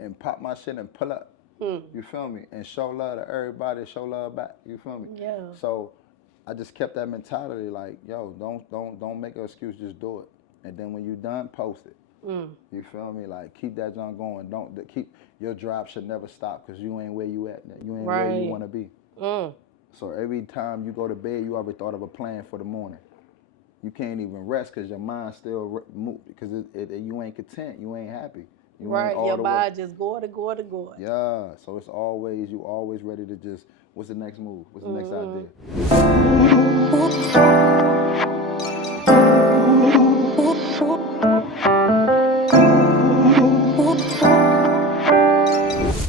and pop my shit and pull up. You feel me? And show love to everybody, show love back. You feel me? Yeah. So I just kept that mentality like, yo, don't make an excuse, just do it. And then when you done, post it. You feel me? Like keep that junk going. Don't keep your drive should never stop because you ain't where you at. You ain't where you want to be. So every time you go to bed, you already thought of a plan for the morning. You can't even rest because your mind still move because you ain't content. You ain't happy. You ain't all your the mind way. just going. Yeah, so it's always, you always ready to just, what's the next move? What's the next idea?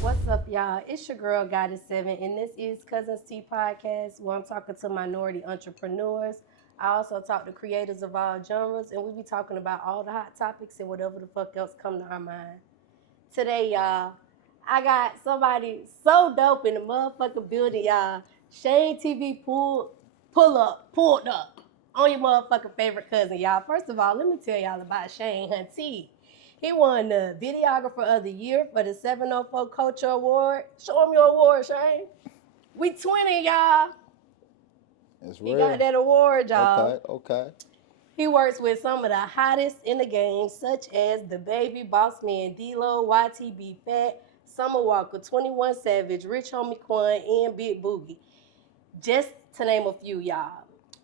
What's up, y'all? It's your girl, Goddess7, and this is Cuzn Tea Podcast, where I'm talking to minority entrepreneurs. I also talk to creators of all genres, and we be talking about all the hot topics and whatever the fuck else come to our mind. Today, y'all, I got somebody so dope in the motherfucking building, y'all. Shane TV pulled up on your motherfucking favorite cousin, y'all. First of all, let me tell y'all about Shane Hunty. He won the Videographer of the Year for the 704 Culture Award. Show him your award, Shane. We 20, y'all. It's real. He got that award, y'all. Okay. He works with some of the hottest in the game, such as The Baby, Boss Man, D-Lo, YTB Fat, Summer Walker, 21 Savage, Rich Homie Quan, and Big Boogie. Just to name a few, y'all.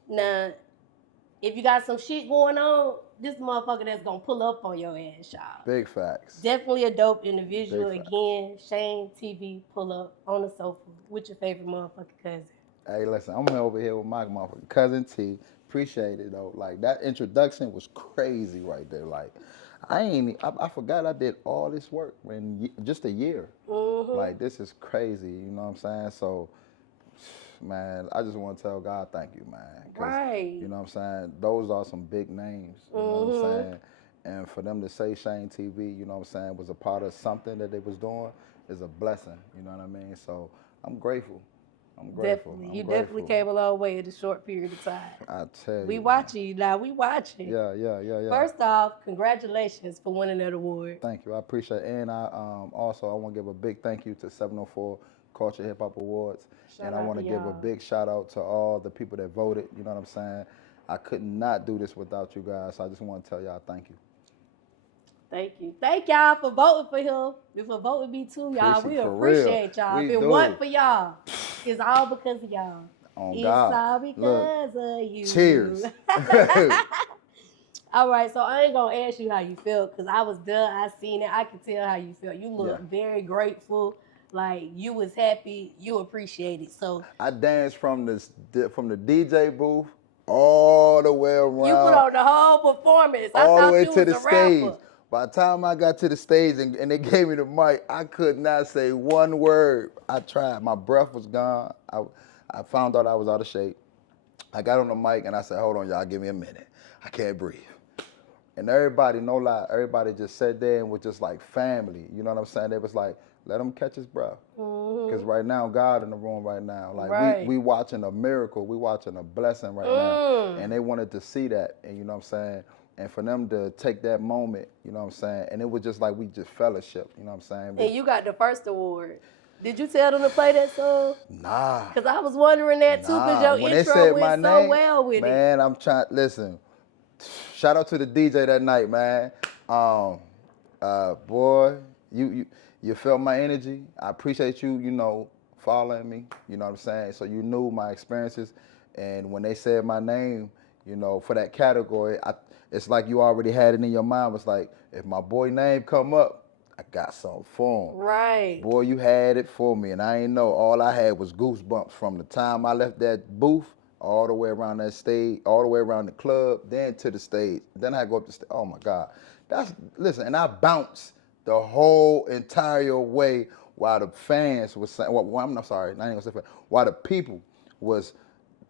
Now, if you got some shit going on, this motherfucker that's gonna pull up on your ass, y'all. Big facts. Definitely a dope individual. Big facts. Again, Shane TV, pull up on the sofa with your favorite motherfucking cousin. Hey, listen, I'm over here with my motherfucking cousin T. Appreciate it though. Like that introduction was crazy right there. Like I forgot I did all this work in just a year. Like this is crazy. You know what I'm saying? So, man, I just want to tell God thank you, man. Right. You know what I'm saying? Those are some big names. You know what I'm saying? And for them to say Shane TV, you know what I'm saying, was a part of something that they was doing is a blessing. You know what I mean? So I'm grateful. Definitely. You definitely came a long way in a short period of time. I tell you. We watching you now. We watching. Yeah. First off, congratulations for winning that award. Thank you. I appreciate it. And I also I want to give a big thank you to 704 Culture Hip Hop Awards. And I want to give a big shout out to all the people that voted. You know what I'm saying? I could not do this without you guys. So I just want to tell y'all thank you. Thank you. Thank y'all for voting for him. For voting me too, y'all. We appreciate y'all. If it wasn't for y'all, it's all because of y'all. It's all because of you. Cheers. All right, so I ain't going to ask you how you felt because I was done. I seen it. I could tell how you felt. You look very grateful. Like, you was happy. You appreciate it. So I danced from the DJ booth all the way around. You put on the whole performance. All the way to the stage. By the time I got to the stage and they gave me the mic, I could not say one word. I tried. My breath was gone. I found out I was out of shape. I got on the mic and I said, hold on, y'all, give me a minute. I can't breathe. And everybody, no lie, everybody just sat there and was just like family. You know what I'm saying? They was like, let him catch his breath. Because right now, God in the room right now. Like we watching a miracle. We watching a blessing right now. And they wanted to see that. And you know what I'm saying? And for them to take that moment, you know what I'm saying? And it was just like we just fellowship, you know what I'm saying? And you got the first award. Did you tell them to play that song? Nah. Because I was wondering that too, because your intro went so well with it. Man, I'm trying, listen, shout out to the DJ that night, man. Boy, you felt my energy. I appreciate you, you know, following me, you know what I'm saying? So you knew my experiences. And when they said my name, you know, for that category, it's like you already had it in your mind. It's like, if my boy name come up, I got something for him. Right. Boy, you had it for me, and I ain't know. All I had was goosebumps from the time I left that booth all the way around that stage, all the way around the club, then to the stage. Then I go up the stage. Oh, my God. Listen, and I bounced the whole entire way while the fans was saying, I'm sorry, not even gonna say fans, while the people was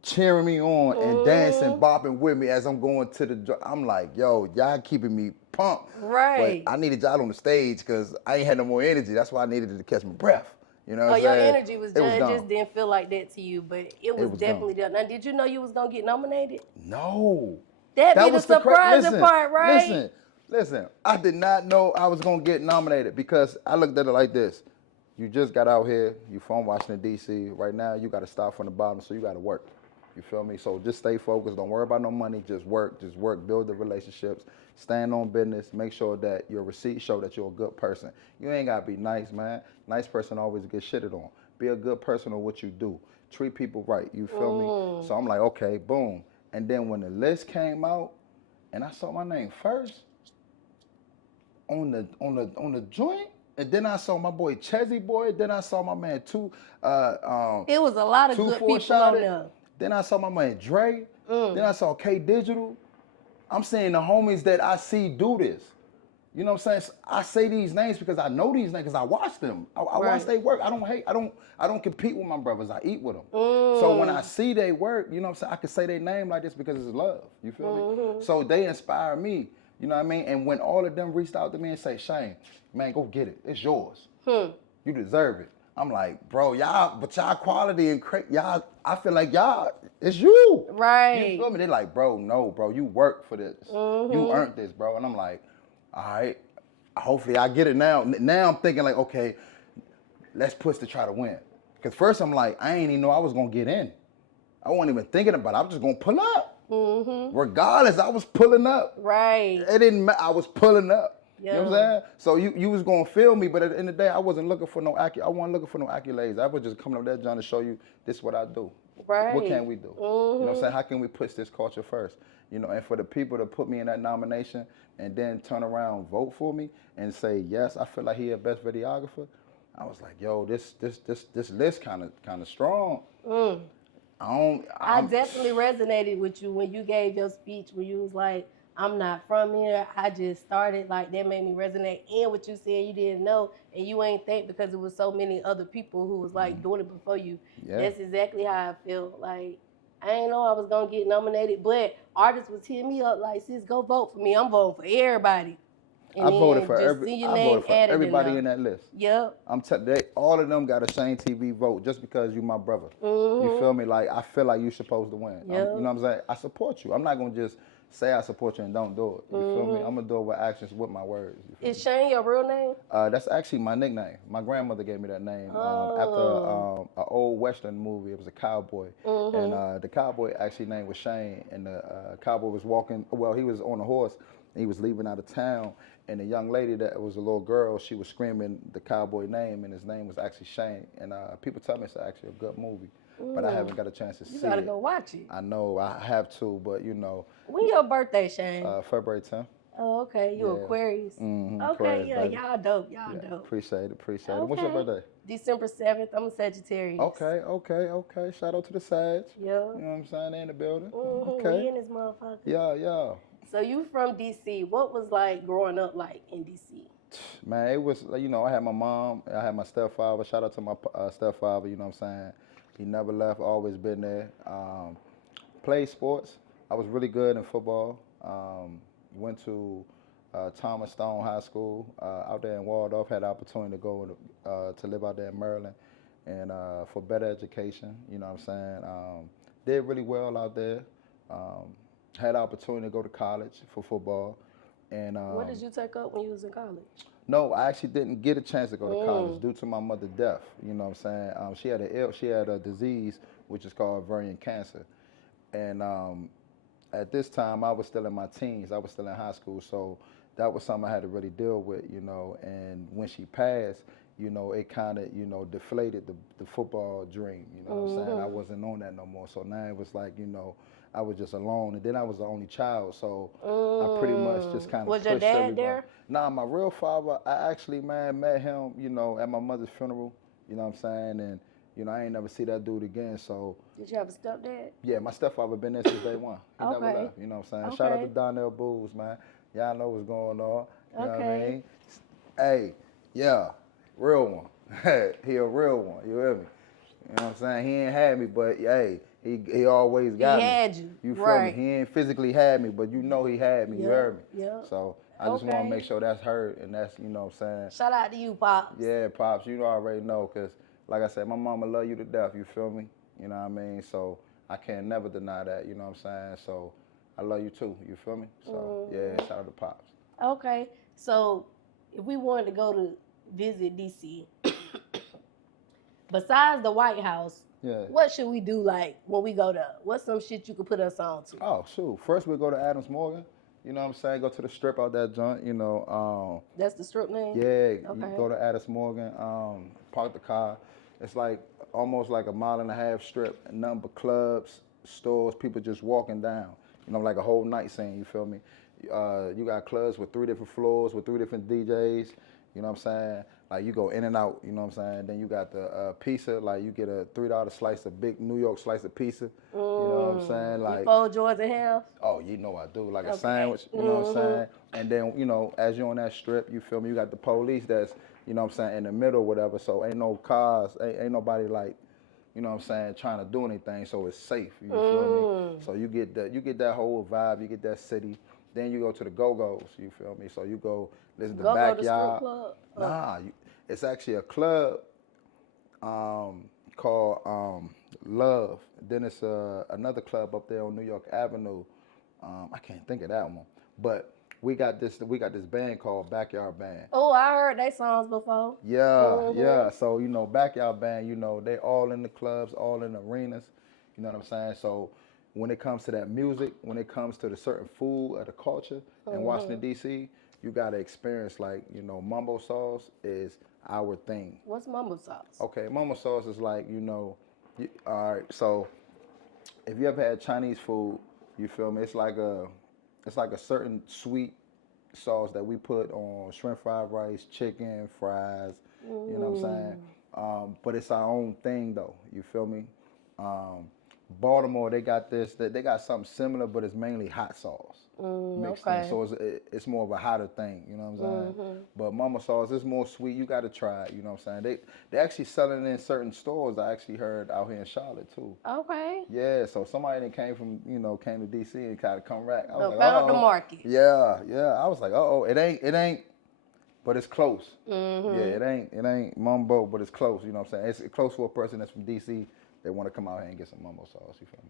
cheering me on and dancing, bopping with me as I'm going to the, I'm like, yo, y'all keeping me pumped. Right. But I needed y'all on the stage because I ain't had no more energy. That's why I needed to catch my breath. You know what I'm saying? Your energy was done. It just didn't feel like that to you, but it was definitely done. Now, did you know you was going to get nominated? No. That be the surprising part, right? Listen, Listen, I did not know I was gonna get nominated because I looked at it like this. You just got out here, you from Washington, D.C. Right now, you gotta start from the bottom, so you gotta work. You feel me? So just stay focused, don't worry about no money, just work, build the relationships, stand on business, make sure that your receipts show that you're a good person. You ain't gotta be nice, man. Nice person always gets shitted on. Be a good person on what you do. Treat people right, you feel me? So I'm like, okay, boom. And then when the list came out, and I saw my name first, on the joint, and then I saw my boy Chezzy Boy, then I saw my man It was a lot of good people on there. Then I saw my man Dre, then I saw K Digital. I'm saying the homies that I see do this. You know what I'm saying? I say these names because I know these names because I watch them. I watch their work. I don't hate. I don't compete with my brothers. I eat with them. So when I see their work, you know what I'm saying? I can say their name like this because it's love. You feel me? So they inspire me. You know what I mean? And when all of them reached out to me and say, Shane, man, go get it. It's yours. You deserve it. I'm like, bro, y'all quality and y'all, I feel like y'all, it's you. Right. You feel me? They're like, bro, no, bro, you work for this. You earned this, bro. And I'm like, all right, hopefully I get it now. Now I'm thinking like, okay, let's push to try to win. Because first I'm like, I ain't even know I was going to get in. I wasn't even thinking about it. I was just going to pull up. Regardless, I was pulling up. Right. It didn't matter. I was pulling up. Yeah. You know what I'm saying? So you was gonna feel me, but at the end of the day, I wasn't looking for no I wasn't looking for no accolades. I was just coming up there trying to show you this is what I do. Right. What can we do? You know what I'm saying? How can we push this culture first? You know, and for the people to put me in that nomination and then turn around, vote for me, and say yes, I feel like he a best videographer. I was like, yo, this list kind of strong. I definitely resonated with you when you gave your speech when you was like, I'm not from here. I just started. Like, that made me resonate. And what you said you didn't know and you ain't think because it was so many other people who was like doing it before you. Yeah. That's exactly how I feel. Like, I ain't know I was going to get nominated, but artists was hitting me up like, sis, go vote for me. I'm voting for everybody. And I voted for everybody in that list. Yep. All of them got a Shane TV vote just because you my brother. You feel me? Like, I feel like you supposed to win. Yep. You know what I'm saying? I support you. I'm not gonna just say I support you and don't do it. You feel me? I'm gonna do it with actions, with my words. Is Shane your real name? That's actually my nickname. My grandmother gave me that name after an old Western movie. It was a cowboy, and the cowboy actually name was Shane, and the cowboy was walking. Well, he was on a horse. And he was leaving out of town, and the young lady that was a little girl, she was screaming the cowboy name, and his name was actually Shane. And people tell me it's actually a good movie, but I haven't got a chance to see it. You gotta go watch it. I know, I have to, but you know. When your birthday, Shane? February 10th. Oh, okay. You Aquarius. Okay, Aquarius, yeah, baby. Y'all dope. Y'all dope. Appreciate it. Okay. What's your birthday? December 7th. I'm a Sagittarius. Okay. Shout out to the Sag. Yeah. You know what I'm saying? They in the building. Okay. We in this motherfucker. Yeah. So you from DC. What was like growing up like in DC? Man, it was, you know, I had my mom, I had my stepfather. Shout out to my stepfather, you know what I'm saying? He never left, always been there. Played sports. I was really good in football. Went to Thomas Stone High School out there in Waldorf. Had the opportunity to go to live out there in Maryland and for better education, you know what I'm saying? Did really well out there. Had the opportunity to go to college for football. And what did you take up when you was in college? No, I actually didn't get a chance to go to college due to my mother death. You know what I'm saying? She had a disease which is called ovarian cancer. And at this time, I was still in my teens. I was still in high school. So that was something I had to really deal with, you know. And when she passed, you know, it kind of, you know, deflated the football dream. You know what I'm saying? I wasn't on that no more. So now it was like, you know, I was just alone. And then I was the only child. So I pretty much just kind of pushed Was your dad everybody. there? Nah, my real father, I actually, man, met him, you know, at my mother's funeral. You know what I'm saying? And, you know, I ain't never see that dude again. So. Did you have a stepdad? Yeah, my stepfather been there since day one. He never left. You know what I'm saying? Okay. Shout out to Donnell Booz, man. Y'all know what's going on. You know what I mean? Hey, yeah, real one. He a real one. You hear me? You know what I'm saying? He ain't had me, but hey, he always got me. He had you. You feel me? He ain't physically had me, but you know he had me. You heard me? Yeah. So I just want to make sure that's heard, and that's, you know what I'm saying? Shout out to you, Pops. Yeah, Pops, you already know, because like I said, my mama love you to death, you feel me? You know what I mean? So I can't never deny that, you know what I'm saying? So I love you too, you feel me? So yeah, shout out to Pops. Okay, so if we wanted to go to visit DC, besides the White House, Yeah. what should we do like when we go there? What's some shit you could put us on to? Oh, shoot. First, we go to Adams Morgan. You know what I'm saying? Go to the strip out that joint. That's the strip name? Yeah, you Okay. go to Adams Morgan, park the car. It's like almost like a mile and a half strip, and nothing but clubs, stores, people just walking down. Like a whole night scene. You feel me? You got clubs with 3 different floors with 3 different DJs. You know what I'm saying? Like you go in and out. You know what I'm saying? Then you got the pizza. Like you get a $3 slice of big New York slice of pizza. You know what I'm saying? You Like fold yours in half? oh, you know I do. Like a Okay. sandwich, you know what I'm saying? And then, as you're on that strip, you feel me, you got the police that's, you know what I'm saying, in the middle, whatever. So ain't no cars, ain't nobody like, you know what I'm saying, trying to do anything, so it's safe. You feel me? So you get that whole vibe, you get that city. Then you go to the Go-Go's, you feel me? So you go listen to Go-Go the strip Backyard. club? Nah, it's actually a club called Love. Then it's another club up there on New York Avenue. I can't think of that one, but we got this band called Backyard Band. Oh, I heard they songs before. Yeah, yeah. So Backyard Band. They all in the clubs, all in the arenas. You know what I'm saying? So when it comes to that music, when it comes to the certain food or the culture in Washington D.C., you gotta experience like mumbo sauce is our thing. What's mumbo sauce? Okay, mumbo sauce is like all right. So if you ever had Chinese food, you feel me? It's like a certain sweet sauce that we put on shrimp fried rice, chicken, fries. You know what I'm saying? But it's our own thing though. You feel me? Baltimore, they got this. They got something similar, but it's mainly hot sauce mixed in. Okay. So it's more of a hotter thing. You know what I'm saying? But mama sauce is more sweet. You got to try it. You know what I'm saying? They actually selling it in certain stores. I actually heard out here in Charlotte too. Okay. Yeah. So somebody that came to DC and kind of come back. I was like, found out the market. Yeah, yeah. I was like, it ain't. But it's close. Yeah, it ain't mumbo, but it's close. You know what I'm saying? It's close for a person that's from DC. They want to come out here and get some mumbo sauce. You feel me?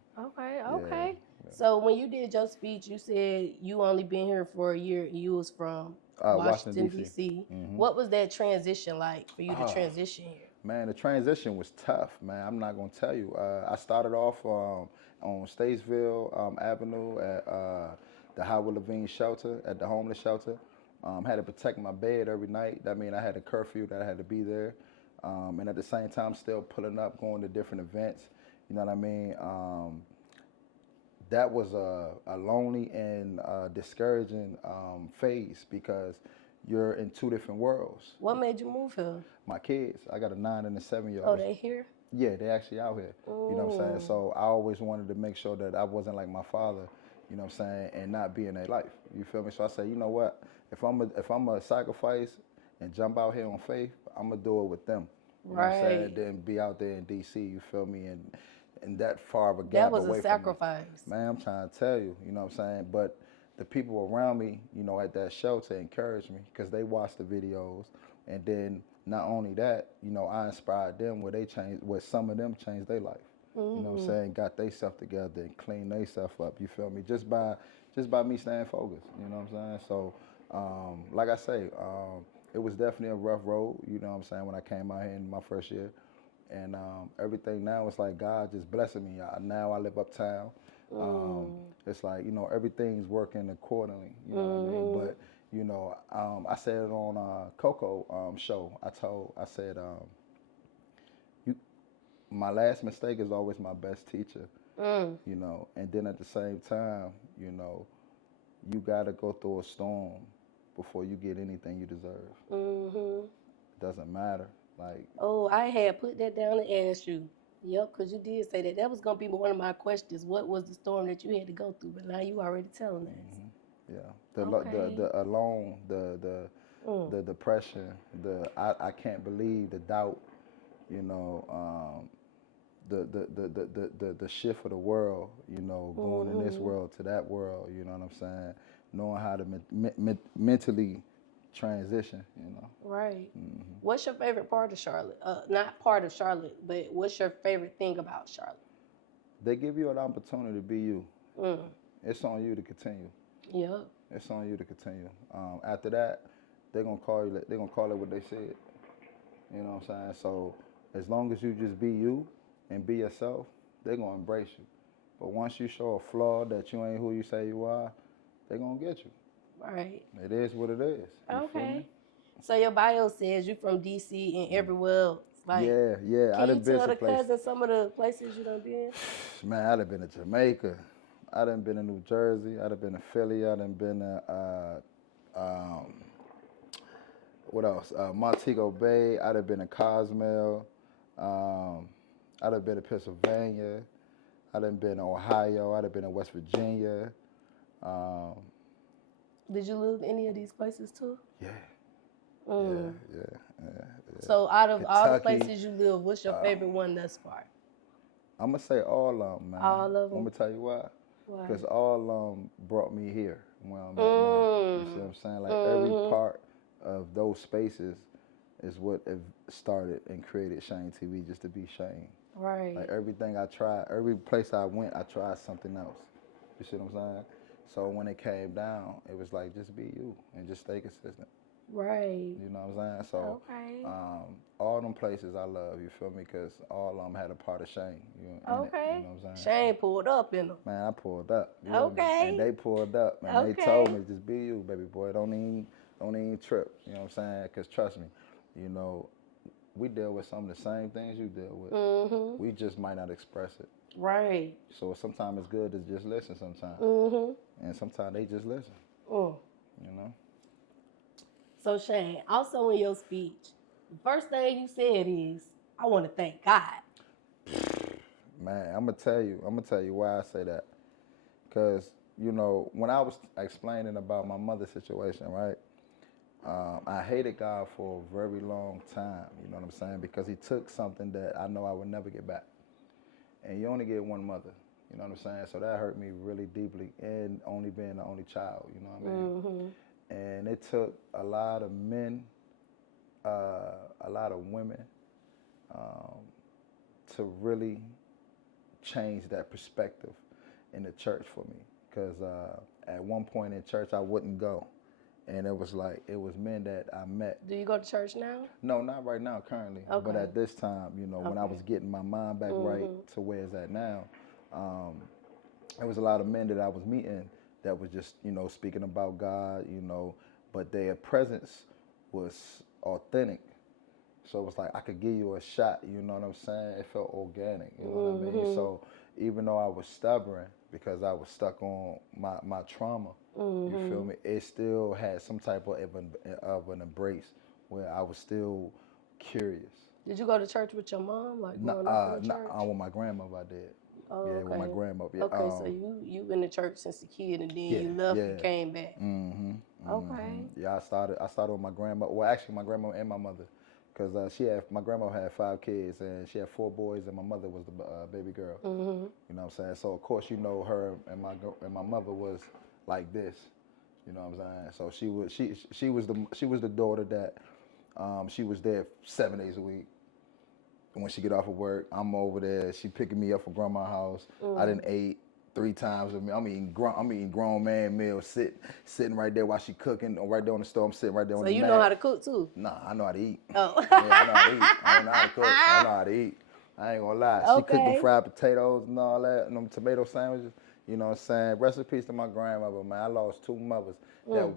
Okay. Yeah. So when you did your speech, you said you only been here for a year and you was from Washington D.C. What was that transition like for you to transition here? Man, the transition was tough, man. I'm not gonna tell you. I started off on Statesville Avenue at the Howard Levine shelter, at the homeless shelter. Had to protect my bed every night. That means I had a curfew that I had to be there. And at the same time, still pulling up, going to different events. You know what I mean? That was a lonely and discouraging phase because you're in 2 different worlds. What made you move here? My kids. I got a 9 and a 7-year-old. Oh, they here? Yeah, they actually out here. You know what I'm saying? So I always wanted to make sure that I wasn't like my father, you know what I'm saying, and not be in their life. You feel me? So I said, you know what? If I'm a sacrifice and jump out here on faith, I'm gonna do it with them. You know what I'm saying? Then be out there in DC, you feel me? And that far of a gap away from me. That was a sacrifice. Man, I'm trying to tell you, you know what I'm saying? But the people around me, at that shelter encouraged me because they watched the videos. And then not only that, I inspired them where some of them changed their life. You know what I'm saying? Got they self together and cleaned they self up, you feel me? Just by me staying focused, you know what I'm saying? So, like I say, it was definitely a rough road, you know what I'm saying, when I came out here in my first year. And everything now is like God just blessing me. Now I live uptown. It's like, everything's working accordingly, you know what I mean? But, I said it on Coco show. I said, my last mistake is always my best teacher, and then at the same time, you got to go through a storm before you get anything you deserve. It doesn't matter. Like, oh, I had put that down and asked you. Yep, because you did say that. That was going to be one of my questions. What was the storm that you had to go through? But now you already telling us. Yeah, the alone, the depression, I can't believe, the doubt, the shift of the world, going in this world to that world, you know what I'm saying? Knowing how to mentally transition, Right. What's your favorite part of Charlotte? Not part of Charlotte, but what's your favorite thing about Charlotte? They give you an opportunity to be you. It's on you to continue. Yep. It's on you to continue. After that, they're gonna call you. They're gonna call it what they said. You know what I'm saying? So as long as you just be you and be yourself, they're gonna embrace you. But once you show a flaw that you ain't who you say you are, they're gonna get you. Right. It is what it is. You feel me? Okay. So your bio says you from DC and everywhere else. Like, Yeah. I can you done been tell the some places. Cuzn some of the places you done been? Man, I done been to Jamaica. I done been to New Jersey. I done been to Philly. I done been to what else? Montego Bay. I done been to Cozumel. I done been to Pennsylvania. I done been to Ohio. I done been to West Virginia. Did you live any of these places too? Yeah. Mm. Yeah. So out of all the Kentucky, places you live, what's your favorite one thus far? I'm gonna say all of them, man. All of them? I'm gonna tell you why. Why? Because all of them brought me here where I'm at now. You see what I'm saying? Like every part of those spaces is what have started and created Shane TV just to be Shane. Right. Like everything I tried, every place I went, I tried something else. You see what I'm saying? So when it came down, it was like just be you and just stay consistent. Right. You know what I'm saying? So Okay. all them places I love, you feel me? Because all of them had a part of Shane. You know Okay. what I'm saying? Shane pulled up in them. Man, I pulled up. You know what I mean? Okay. And they pulled up, and Okay. they told me just be you, baby boy. Don't even trip. You know what I'm saying? Because trust me, you know, we deal with some of the same things you deal with. Mm-hmm. We just might not express it. Right. So sometimes it's good to just listen sometimes. Mm-hmm. And sometimes they just listen. Mm. You know? So Shane, also in your speech, the first thing you said is, I want to thank God. Man, I'm gonna tell you why I say that. Cause, you know, when I was explaining about my mother's situation, right? I hated God for a very long time, you know what I'm saying? Because he took something that I know I would never get back. And you only get one mother, you know what I'm saying? So that hurt me really deeply, and only being the only child, you know what I mean? Mm-hmm. And it took a lot of men, a lot of women, to really change that perspective in the church for me. Because at one point in church, I wouldn't go. And it was men that I met. Do you go to church now? No, not right now, currently. Okay. But at this time, you know, when I was getting my mind back right to where it's at now, there was a lot of men that I was meeting that was just, you know, speaking about God, you know, but their presence was authentic. So it was like, I could give you a shot, you know what I'm saying? It felt organic, you know what I mean? So even though I was stubborn because I was stuck on my trauma, you feel me? It still had some type of an embrace where I was still curious. Did you go to church with your mom? Like growing up in the church? With my grandmother I did. Oh, yeah, okay. with my grandmother. Yeah. Okay, so you been to church since a kid, and then you left and came back. Okay. Yeah, I started with my grandmother. Well, actually, my grandmother and my mother, because my grandmother had 5 kids, and she had 4 boys, and my mother was the baby girl. You know what I'm saying? So of course, you know, her and my mother was like this. You know what I'm saying? So she was the daughter that she was there 7 days a week. When she get off of work, I'm over there. She picking me up from grandma's house. I done ate 3 times with me. I'm eating grown man meals, sitting right there while she cooking, or right there on the stove. I'm sitting right there on the mat. So you know how to cook too? Nah, I know how to eat. Oh. Yeah, I know how to eat. I don't know how to cook. I know how to eat. I ain't gonna lie. She cooked them fried potatoes and all that, and them tomato sandwiches. You know what I'm saying? Rest in peace to my grandmother, man. I lost 2 mothers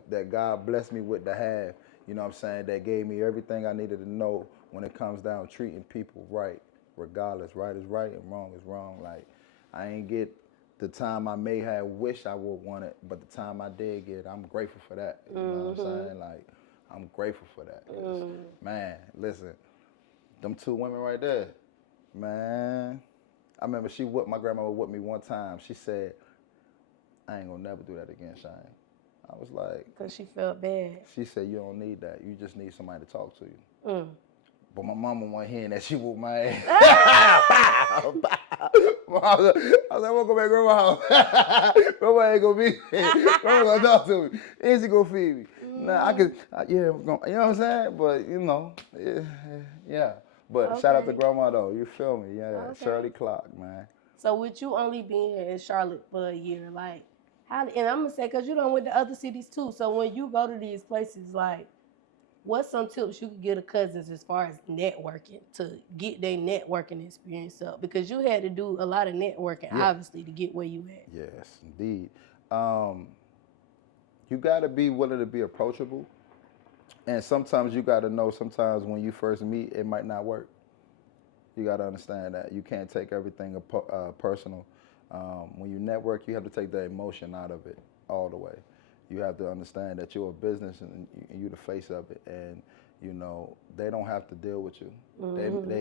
that God blessed me with to have. You know what I'm saying? That gave me everything I needed to know when it comes down to treating people right, regardless. Right is right and wrong is wrong. Like, I ain't get the time I may have wished I would want it, but the time I did get, I'm grateful for that. You know what I'm saying? Like, I'm grateful for that. Man, listen, them 2 women right there, man. I remember my grandmother whipped me one time. She said, I ain't gonna never do that again, Shane. I was like... Because she felt bad. She said, you don't need that. You just need somebody to talk to you. But my mama wasn't hearing that. She whooped my ass. Bow, bow. I was like, we'll go back to grandma's house. Grandma ain't gonna be here. Grandma gonna talk to me. And she gonna feed me. Nah, I could, you know what I'm saying? But, you know, yeah. But shout out to grandma, though. You feel me? Yeah, Shirley Clark, man. So with you only being in Charlotte for a year, like, And I'm gonna say, cause you done went to other cities too. So when you go to these places, like, what's some tips you could give to cousins as far as networking to get their networking experience up? Because you had to do a lot of networking, Yeah. obviously, to get where you at. Yes, indeed. Um, you got to be willing to be approachable, and sometimes you got to know. Sometimes when you first meet, it might not work. You got to understand that you can't take everything personal. When you network, you have to take the emotion out of it all the way. You have to understand that you're a business and you're the face of it, and you know they don't have to deal with you.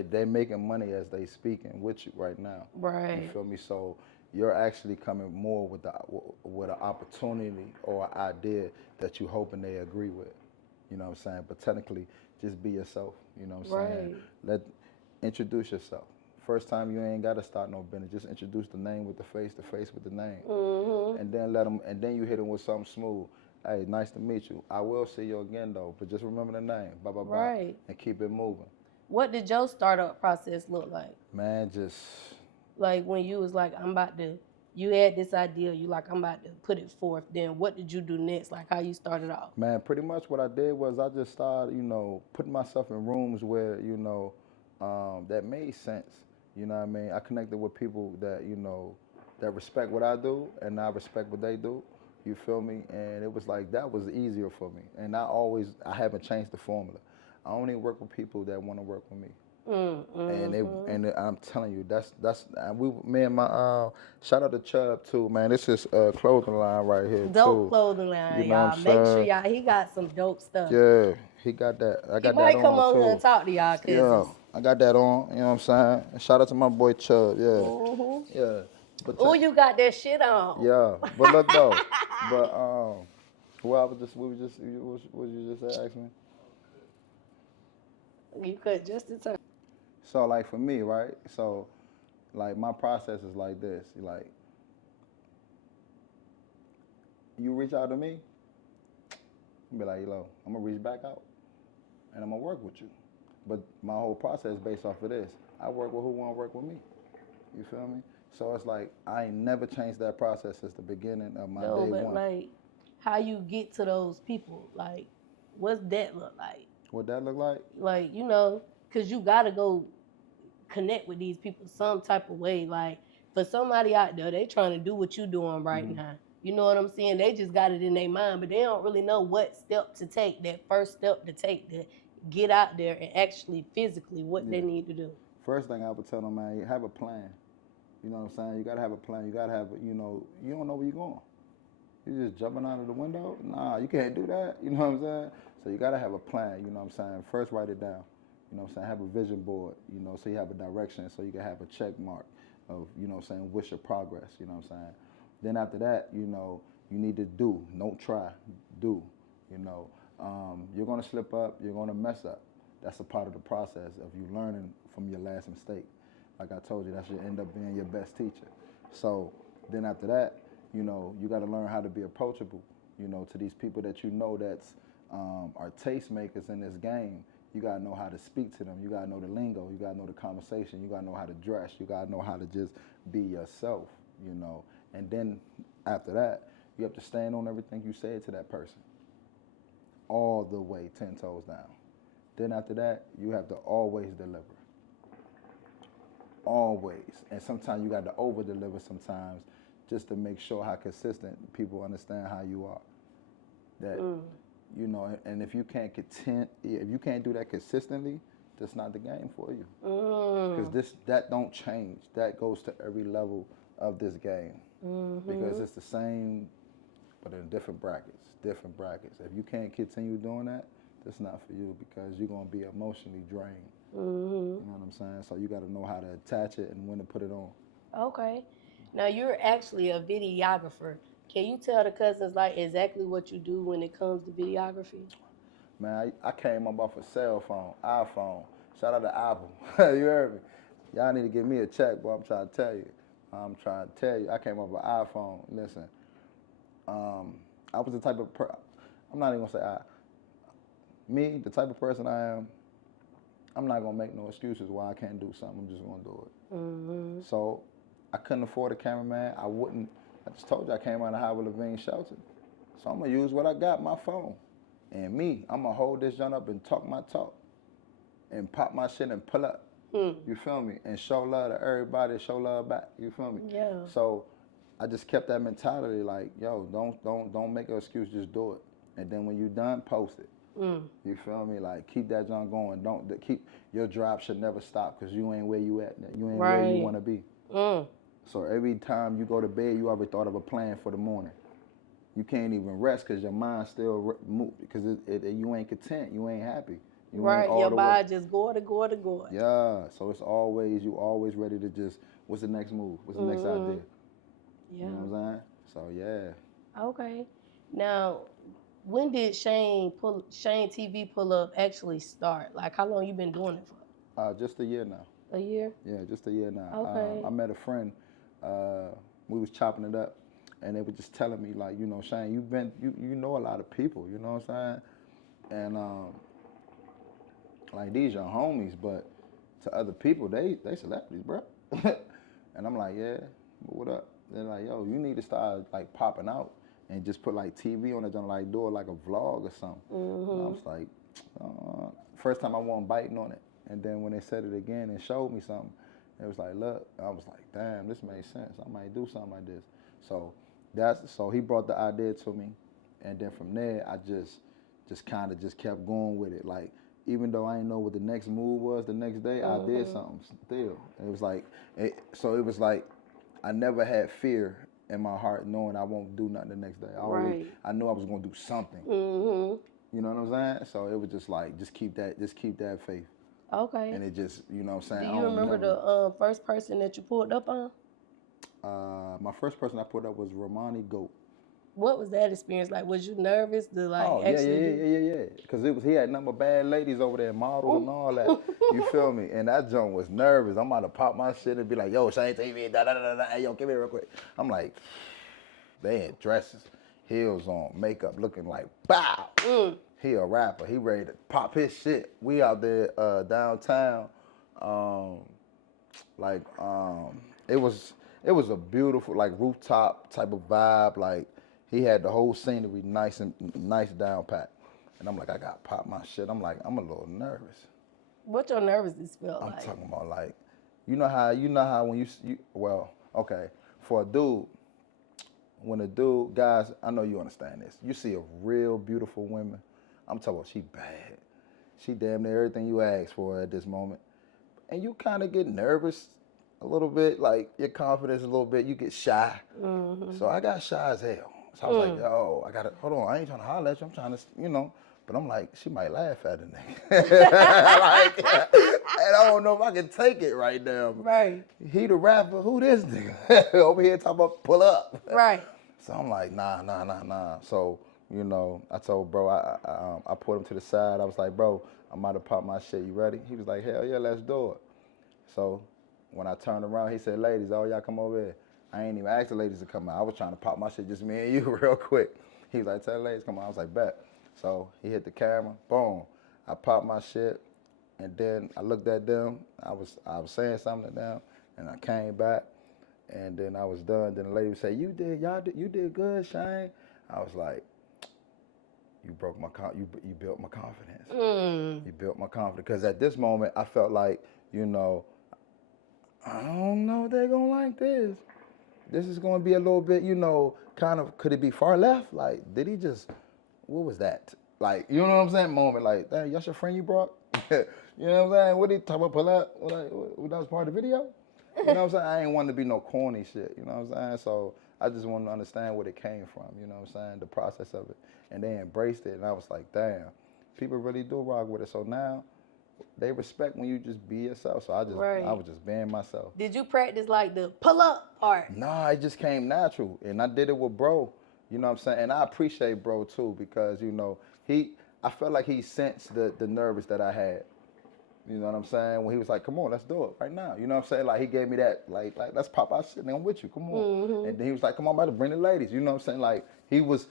They making money as they speaking with you right now. Right. You feel me? So you're actually coming more with an opportunity or an idea that you hoping they agree with. You know what I'm saying? But technically, just be yourself. You know what I'm saying? Introduce yourself. First time you ain't gotta start no business. Just introduce the name with the face with the name, and then let them. And then you hit them with something smooth. Hey, nice to meet you. I will see you again though, but just remember the name. Blah blah blah. Right. And keep it moving. What did your startup process look like? Man, just like when you was like, you had this idea, you like, I'm about to put it forth. Then what did you do next? Like how you started off? Man, pretty much what I did was I just started, putting myself in rooms where, that made sense. You know what I mean? I connected with people that, that respect what I do and I respect what they do. You feel me? And it was like, that was easier for me. And I haven't changed the formula. I only work with people that want to work with me. And I'm telling you, me and my shout out to Chubb too, man. This is a clothing line right here dope too. Clothing line, You know y'all. what I'm Make sure saying? y'all, he got some dope stuff. Yeah, he got that. I He got that might on come on too. here and talk to y'all, Yeah, cause I got that on. You know what I'm saying? And shout out to my boy Chubb. Yeah, yeah. But oh, you got that shit on. yeah, but look though, but what you just asked me? You could just in time. So like for me, right? So like my process is like this. Like you reach out to me, be like, yo, I'm gonna reach back out and I'm gonna work with you. But my whole process is based off of this. I work with who wanna work with me. You feel me? So it's like I ain't never changed that process since the beginning of my day one. Like how you get to those people, like what's that look like? What that look like? Like, cause you gotta go connect with these people some type of way. Like for somebody out there, they trying to do what you doing right now. You know what I'm saying? They just got it in their mind, but they don't really know what step to take, that first step to take to get out there and actually physically what they need to do. First thing I would tell them, man, you have a plan. You know what I'm saying? You gotta have a plan. You gotta have, you don't know where you're going. You just jumping out of the window? Nah, you can't do that. You know what I'm saying? So you gotta have a plan, you know what I'm saying? First write it down. You know what I'm saying? Have a vision board, so you have a direction, so you can have a check mark of, what's your progress, you know what I'm saying? Then after that, you need to do, don't try, do, you're gonna slip up, you're gonna mess up. That's a part of the process of you learning from your last mistake. Like I told you, that should end up being your best teacher. So then after that, you got to learn how to be approachable, to these people that that's are tastemakers in this game. You got to know how to speak to them. You got to know the lingo. You got to know the conversation. You got to know how to dress. You got to know how to just be yourself, And then after that, you have to stand on everything you said to that person all the way 10 toes down. Then after that, you have to always deliver. Always. And sometimes you got to over deliver sometimes just to make sure how consistent people understand how you are. That and if you can't do that consistently, that's not the game for you. Because that don't change. That goes to every level of this game. Because it's the same but in different brackets. If you can't continue doing that, that's not for you because you're gonna be emotionally drained. You know what I'm saying? So you got to know how to attach it and when to put it on. Okay. Now you're actually a videographer. Can you tell the cousins like exactly what you do when it comes to videography? Man, I came up off a cell phone, iPhone. Shout out to Apple. You heard me? Y'all need to give me a check, boy. I'm trying to tell you. I came up with an iPhone. Listen, I was the type of I'm not even gonna say me, the type of person I am. I'm not gonna make no excuses why I can't do something. I'm just gonna do it. So I couldn't afford a cameraman. I wouldn't I just told you I came out of Howard Levine shelter. So I'm gonna use what I got, my phone. And me, I'm gonna hold this joint up and talk my talk. And pop my shit and pull up. You feel me? And show love to everybody, show love back. You feel me? Yeah. So I just kept that mentality like, yo, don't make an excuse, just do it. And then when you done, post it. You feel me? Like keep that junk going. Keep your drive should never stop because you ain't where you at. You ain't where you want to be. So every time you go to bed, you already thought of a plan for the morning. You can't even rest because your mind still move because you ain't content. You ain't happy. You ain't all your the body way. just going. Yeah, so it's always, you always ready to just, what's the next move? What's the next idea? Yeah. You know what I'm saying? So yeah. Okay. Now, when did Shane TV pull up actually start? Like, how long you been doing it for? Just a year now. A year? Yeah, just a year now. Okay. I met a friend. We was chopping it up, and they were just telling me like, you know, Shane, you know a lot of people. You know what I'm saying? And like these your homies, but to other people, they celebrities, bro. And I'm like, yeah, but what up? They're like, yo, you need to start like popping out and just put like TV on it, and like do it like a vlog or something. And I was like, first time I wasn't biting on it, and then when they said it again and showed me something, it was like, look, I was like, damn, this made sense. I might do something like this. So he brought the idea to me, and then from there I just kind of kept going with it. Like even though I didn't know what the next move was, the next day I did something still. And it was like, it was like I never had fear in my heart knowing I won't do nothing the next day. I knew I was gonna do something. You know what I'm saying? So it was just like, just keep that faith. Okay. And it just, you know what I'm saying? Do you remember the first person that you pulled up on? My first person I pulled up was Romani Goat. What was that experience like? Was you nervous to like Yeah. Because he had nothing but bad ladies over there, models and all that. You feel me? And that joint was nervous. I'm about to pop my shit and be like, yo, Shane TV, hey, yo, give me real quick. I'm like, they in dresses, heels on, makeup, looking like, bow. He a rapper. He ready to pop his shit. We out there downtown. It was a beautiful like rooftop type of vibe. Like he had the whole scenery nice down pat. And I'm like, I got to pop my shit. I'm like, I'm a little nervous. What your nervousness felt like? I'm talking about like, you know how when for a dude, when a dude, guys, I know you understand this. You see a real beautiful woman. I'm talking about she bad. She damn near everything you ask for at this moment. And you kind of get nervous a little bit, like your confidence a little bit. You get shy. So I got shy as hell. So I was like, yo, hold on, I ain't trying to holler at you. I'm trying to, but I'm like, she might laugh at it. And I don't know if I can take it right now. Right. He the rapper, who this nigga? Over here talking about pull up. Right. So I'm like, nah. So, I told bro, I put him to the side. I was like, bro, I'm about to pop my shit. You ready? He was like, hell yeah, let's do it. So when I turned around, he said, ladies, all y'all come over here. I ain't even asked the ladies to come out. I was trying to pop my shit, just me and you real quick. He was like, tell the ladies come on. I was like, bet. So he hit the camera, boom. I popped my shit, and then I looked at them. I was saying something to them, and I came back, and then I was done. Then the lady would say, you did good, Shane. I was like, you built my confidence. You built my confidence. Because at this moment, I felt like, I don't know if they're going to like this. This is going to be a little bit, kind of, could it be far left? Like, did he just, what was that? Like, you know what I'm saying? Moment, like, dang, that's your friend you brought? You know what I'm saying? What did he talk about, pull out? That was part of the video? You know what I'm saying? I ain't want to be no corny shit, you know what I'm saying? So I just wanted to understand where it came from, you know what I'm saying? The process of it. And they embraced it, and I was like, damn, people really do rock with it. So now, they respect when you just be yourself. So I was just being myself. Did you practice like the pull up part? Nah, it just came natural. And I did it with bro. You know what I'm saying? And I appreciate bro too, because, I felt like he sensed the nervous that I had. You know what I'm saying? When he was like, come on, let's do it right now. You know what I'm saying? Like he gave me that, like let's pop our shit and I'm with you, come on. And then he was like, come on, I'm about to bring the ladies. You know what I'm saying? Like he was,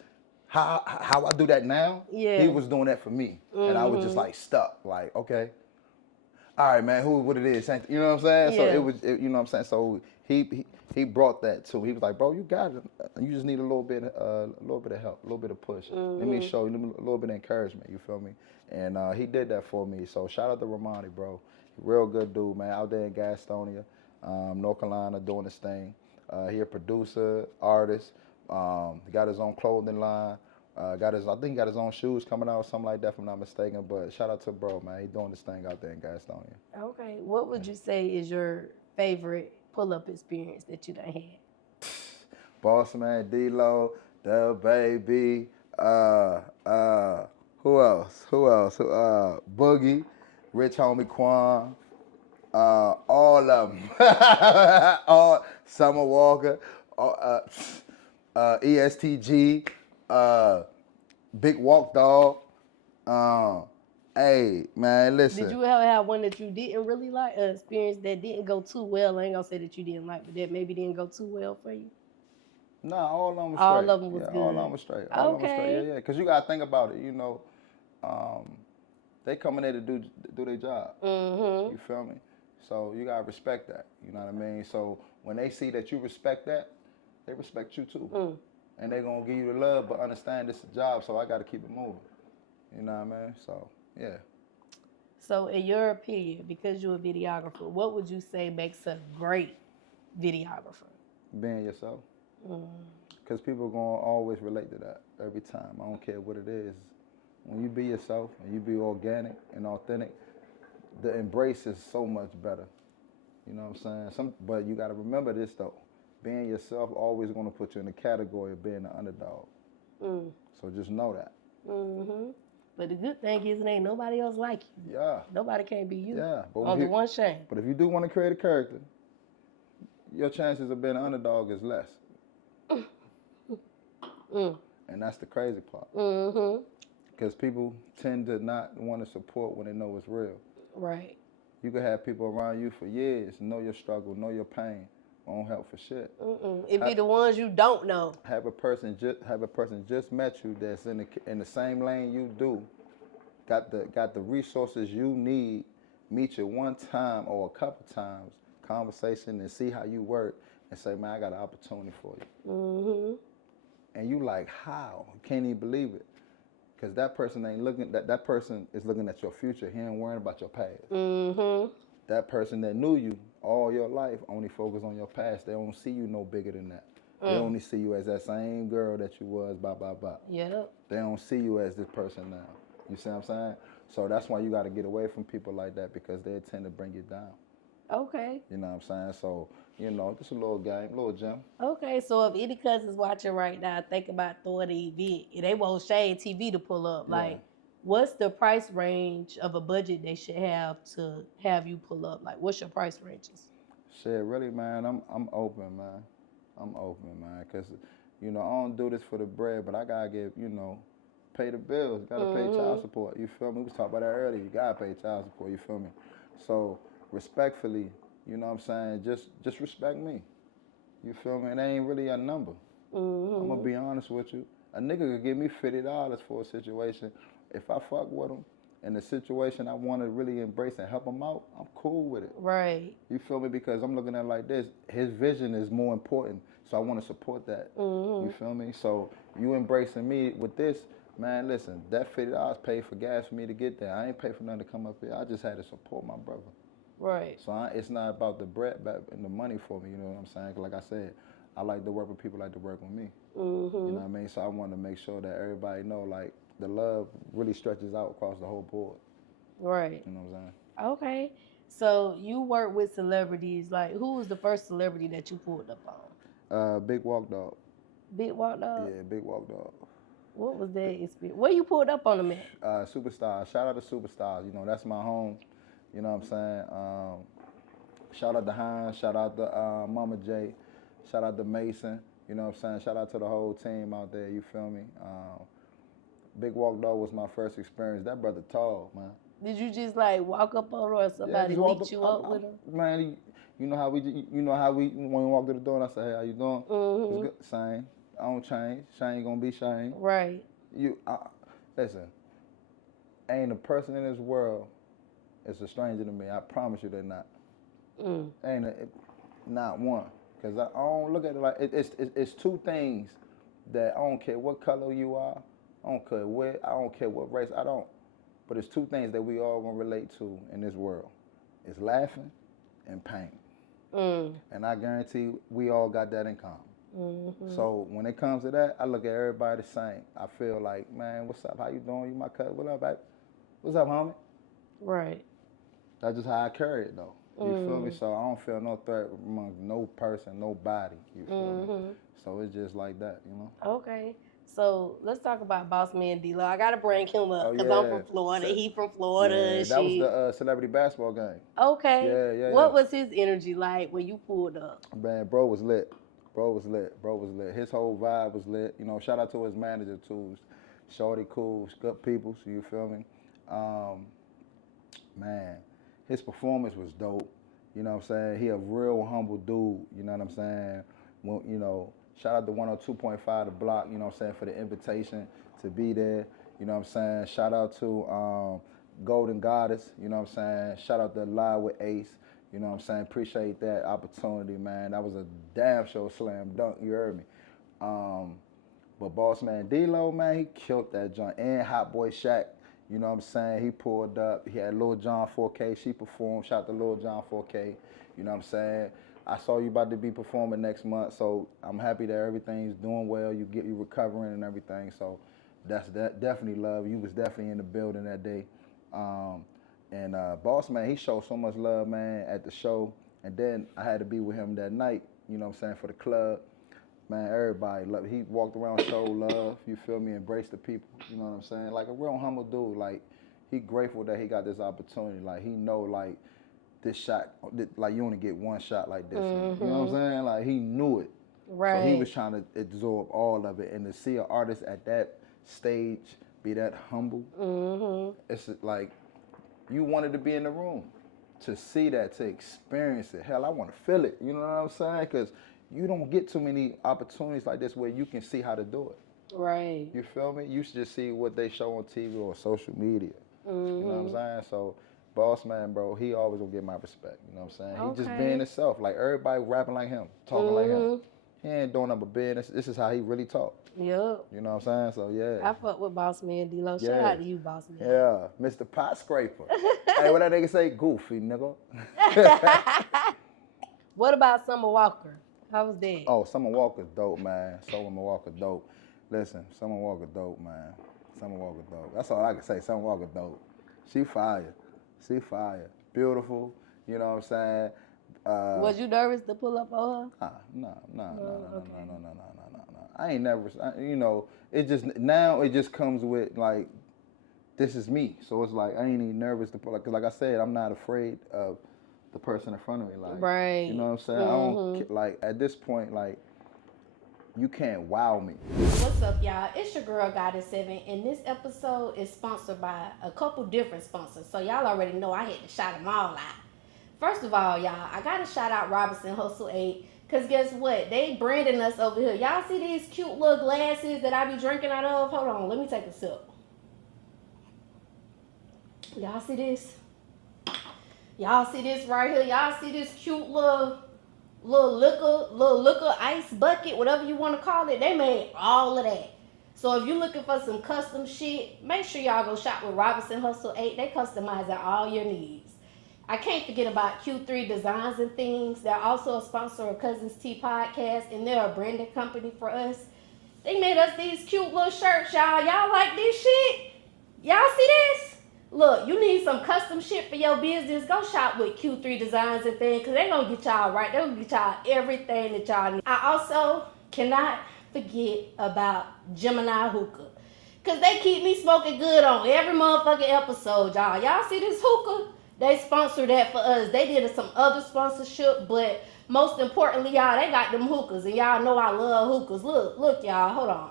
how I do that now, he was doing that for me. And I was just like stuck, like, okay. All right, man, what it is, you know what I'm saying? Yeah. So it was, you know what I'm saying? So he brought that too. He was like, bro, you got it. You just need a little bit of help, a little bit of push. Let me show you a little bit of encouragement. You feel me? And he did that for me. So shout out to Ramani, bro. Real good dude, man. Out there in Gastonia, North Carolina, doing his thing. He a producer, artist. He got his own clothing line. I think he got his own shoes coming out, something like that, if I'm not mistaken. But shout out to bro, man. He doing this thing out there in Gastonia. Okay. What would you say is your favorite pull-up experience that you done had? Boss Man, D-Lo, the baby, who else? Boogie, Rich Homie Quan, all of them. All Summer Walker, ESTG, Big Walk Dog. Hey, man, listen. Did you ever have one that you didn't really like, an experience that didn't go too well? I ain't gonna say that you didn't like, but that maybe didn't go too well for you? Nah, all of them was straight. All of them was yeah, good. All of them was straight. All of them was straight. Yeah. Because you got to think about it, they coming there to do their job. Mm-hmm. You feel me? So you got to respect that. You know what I mean? So when they see that you respect that, they respect you too. And they're going to give you the love, but understand this is a job, so I got to keep it moving. You know what I mean? So, yeah. So in your opinion, because you're a videographer, what would you say makes a great videographer? Being yourself. Because people are going to always relate to that every time. I don't care what it is. When you be yourself and you be organic and authentic, the embrace is so much better. You know what I'm saying? But you got to remember this, though. Being yourself always going to put you in the category of being an underdog. So just know that. But the good thing is it ain't nobody else like you. Yeah. Nobody can't be you. Yeah. Only one shame. But if you do want to create a character, your chances of being an underdog is less. And that's the crazy part. Because people tend to not want to support when they know it's real. Right. You can have people around you for years, know your struggle, know your pain, won't help for shit. It be the ones you don't know. Have a person just met you that's in the same lane you do, got the resources you need, meet you one time or a couple times, conversation and see how you work, and say, man, I got an opportunity for you. And you like, how? You can't even believe it. Because that person ain't looking, that person is looking at your future. He ain't worrying about your past. That person that knew you all your life only focus on your past. They don't see you no bigger than that. They only see you as that same girl that you was, blah, blah, blah. Yep. They don't see you as this person now. You see what I'm saying? So that's why you got to get away from people like that, because they tend to bring you down. Okay. You know what I'm saying? So, just a little game, a little gem. Okay, so if any cousins watching right now, think about throwing an event. They want Shade TV to pull up. Like, what's the price range of a budget they should have to have you pull up? Like, what's your price ranges? Shit, really, man, I'm open, man. I'm open, man, because, I don't do this for the bread, but I got to get, pay the bills. Got to pay child support. You feel me? We was talking about that earlier. You got to pay child support. You feel me? So, respectfully, you know what I'm saying? Just respect me. You feel me? It ain't really a number. I'm going to be honest with you. A nigga could give me $50 for a situation. If I fuck with him and the situation I want to really embrace and help him out, I'm cool with it. Right. You feel me? Because I'm looking at it like this. His vision is more important, so I want to support that. You feel me? So you embracing me with this, man, listen, that $50 paid for gas for me to get there. I ain't paid for nothing to come up here. I just had to support my brother. Right. So it's not about the bread and the money for me, you know what I'm saying? 'Cause like I said, I like to work with people like to work with me. You know what I mean? So I want to make sure that everybody know, like, the love really stretches out across the whole board. Right. You know what I'm saying? Okay. So you work with celebrities. Like, who was the first celebrity that you pulled up on? Big Walk Dog. Big Walk Dog? Yeah, Big Walk Dog. What was that experience? Where you pulled up on them at? Superstars. Shout out to Superstars. That's my home. You know what I'm saying? Shout out to Hines. Shout out to Mama J. Shout out to Mason. You know what I'm saying? Shout out to the whole team out there. You feel me? Big Walk Dog was my first experience. That brother tall, man. Did you just like walk up on her or somebody linked you up with her? Man, you know how we when we walk through the door and I say, hey, how you doing? It's good. Same. I don't change. Shane gonna be Shane. Right. Listen, ain't a person in this world is a stranger to me. I promise you they're not. Not one. Because I don't look at it like, it's two things that I don't care what color you are, I don't care what race, I don't. But it's two things that we all gonna relate to in this world. It's laughing and pain. And I guarantee we all got that in common. So when it comes to that, I look at everybody the same. I feel like, man, what's up? How you doing? You my cousin? What up, baby? What's up, homie? Right. That's just how I carry it, though. You feel me? So I don't feel no threat among no person, nobody. You feel me? So it's just like that, you know? Okay. So let's talk about Boss Man D-Lo. I gotta bring him up because I'm from Florida. He from Florida and that was shit. the celebrity basketball game. Okay. Yeah. What was his energy like when you pulled up? Man, bro was lit. Bro was lit. His whole vibe was lit. You know, shout out to his manager too. Shorty cool, good people, so you feel me? Man, his performance was dope. You know what I'm saying? He a real humble dude, you know what I'm saying? When, you know, shout out to 102.5 The Block, you know what I'm saying, for the invitation to be there. You know what I'm saying? Shout out to Golden Goddess, you know what I'm saying? Shout out to Live with Ace, you know what I'm saying? Appreciate that opportunity, man. That was a damn sure slam dunk, you heard me. But Boss Man D-Lo, man, he killed that joint. And Hot Boy Shaq, you know what I'm saying? He pulled up. He had Lil Jon 4K. She performed. Shout out to Lil Jon 4K. You know what I'm saying? I saw you about to be performing next month, so I'm happy that everything's doing well. You recovering and everything. So that's definitely love. You was definitely in the building that day. Boss Man, he showed so much love, man, at the show. And then I had to be with him that night, you know what I'm saying, for the club. Man, everybody loved it. He walked around, showed love, you feel me, embraced the people, you know what I'm saying? Like a real humble dude. Like, he grateful that he got this opportunity. Like, he know, like, this shot, like, you only get one shot like this. You know what I'm saying? Like, he knew it. Right. So he was trying to absorb all of it. And to see an artist at that stage be that humble, it's like, you wanted to be in the room to see that, to experience it. Hell, I want to feel it, you know what I'm saying? Because you don't get too many opportunities like this where you can see how to do it. Right. You feel me? You should just see what they show on TV or social media. You know what I'm saying? So, Boss Man, bro, he always gonna get my respect. You know what I'm saying? Okay. He just being himself. Like, everybody rapping like him, talking like him. He ain't doing nothing but being, this is how he really talk. Yep. You know what I'm saying? So, yeah. I fuck with Boss Man D-Lo. Shout out to you, Boss Man. Yeah, Mr. Pot Scraper. Hey, what that nigga say? Goofy, nigga. What about Summer Walker? How was that? Oh, Summer Walker's dope, man. Summer Walker dope. Listen, Summer Walker dope, man. Summer Walker dope. That's all I can say. Summer Walker dope. She fire. She fire. Beautiful. You know what I'm saying? Was you nervous to pull up on her? No. I ain't never, you know, now it just comes with, like, this is me. So it's like, I ain't even nervous to pull up. Because like I said, I'm not afraid of the person in front of me. Like, right. You know what I'm saying? I don't, like, at this point, like, you can't wow me. What's up, y'all? It's your girl, Goddess7, and this episode is sponsored by a couple different sponsors. So y'all already know I had to shout them all out. First of all, y'all, I got to shout out Robinson Hustle 8, because guess what? They branding us over here. Y'all see these cute little glasses that I be drinking out of? Hold on, let me take a sip. Y'all see this? Y'all see this right here? Y'all see this cute little liquor ice bucket, whatever you want to call it? They made all of that. So if you're looking for some custom shit, make sure y'all go shop with Robinson Hustle 8. They customize all your needs. I can't forget about Q3 Designs and Things. They're also a sponsor of Cuzn podcast, and they're a branding company for us. They made us these cute little shirts, y'all. Y'all like this shit? Y'all see this? Look, you need some custom shit for your business, go shop with Q3 Designs and Things, because they're going to get y'all right. They're going to get y'all everything that y'all need. I also cannot forget about Geminiih Hookah, because they keep me smoking good on every motherfucking episode, y'all. Y'all see this hookah? They sponsored that for us. They did some other sponsorship, but most importantly, y'all, they got them hookahs, and y'all know I love hookahs. Look, y'all, hold on.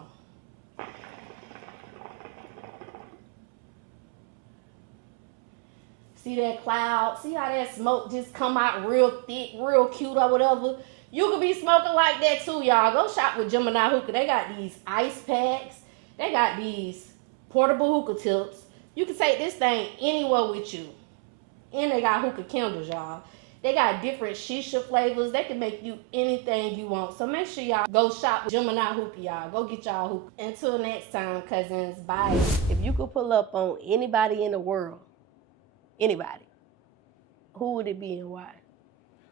See that cloud? See how that smoke just come out real thick, real cute or whatever? You could be smoking like that too, y'all. Go shop with Geminiih Hookah. They got these ice packs. They got these portable hookah tips. You can take this thing anywhere with you. And they got hookah candles, y'all. They got different shisha flavors. They can make you anything you want. So make sure y'all go shop with Gemini Hookah, y'all. Go get y'all hookah. Until next time, cousins, bye. If you could pull up on anybody in the world, anybody, who would it be and why?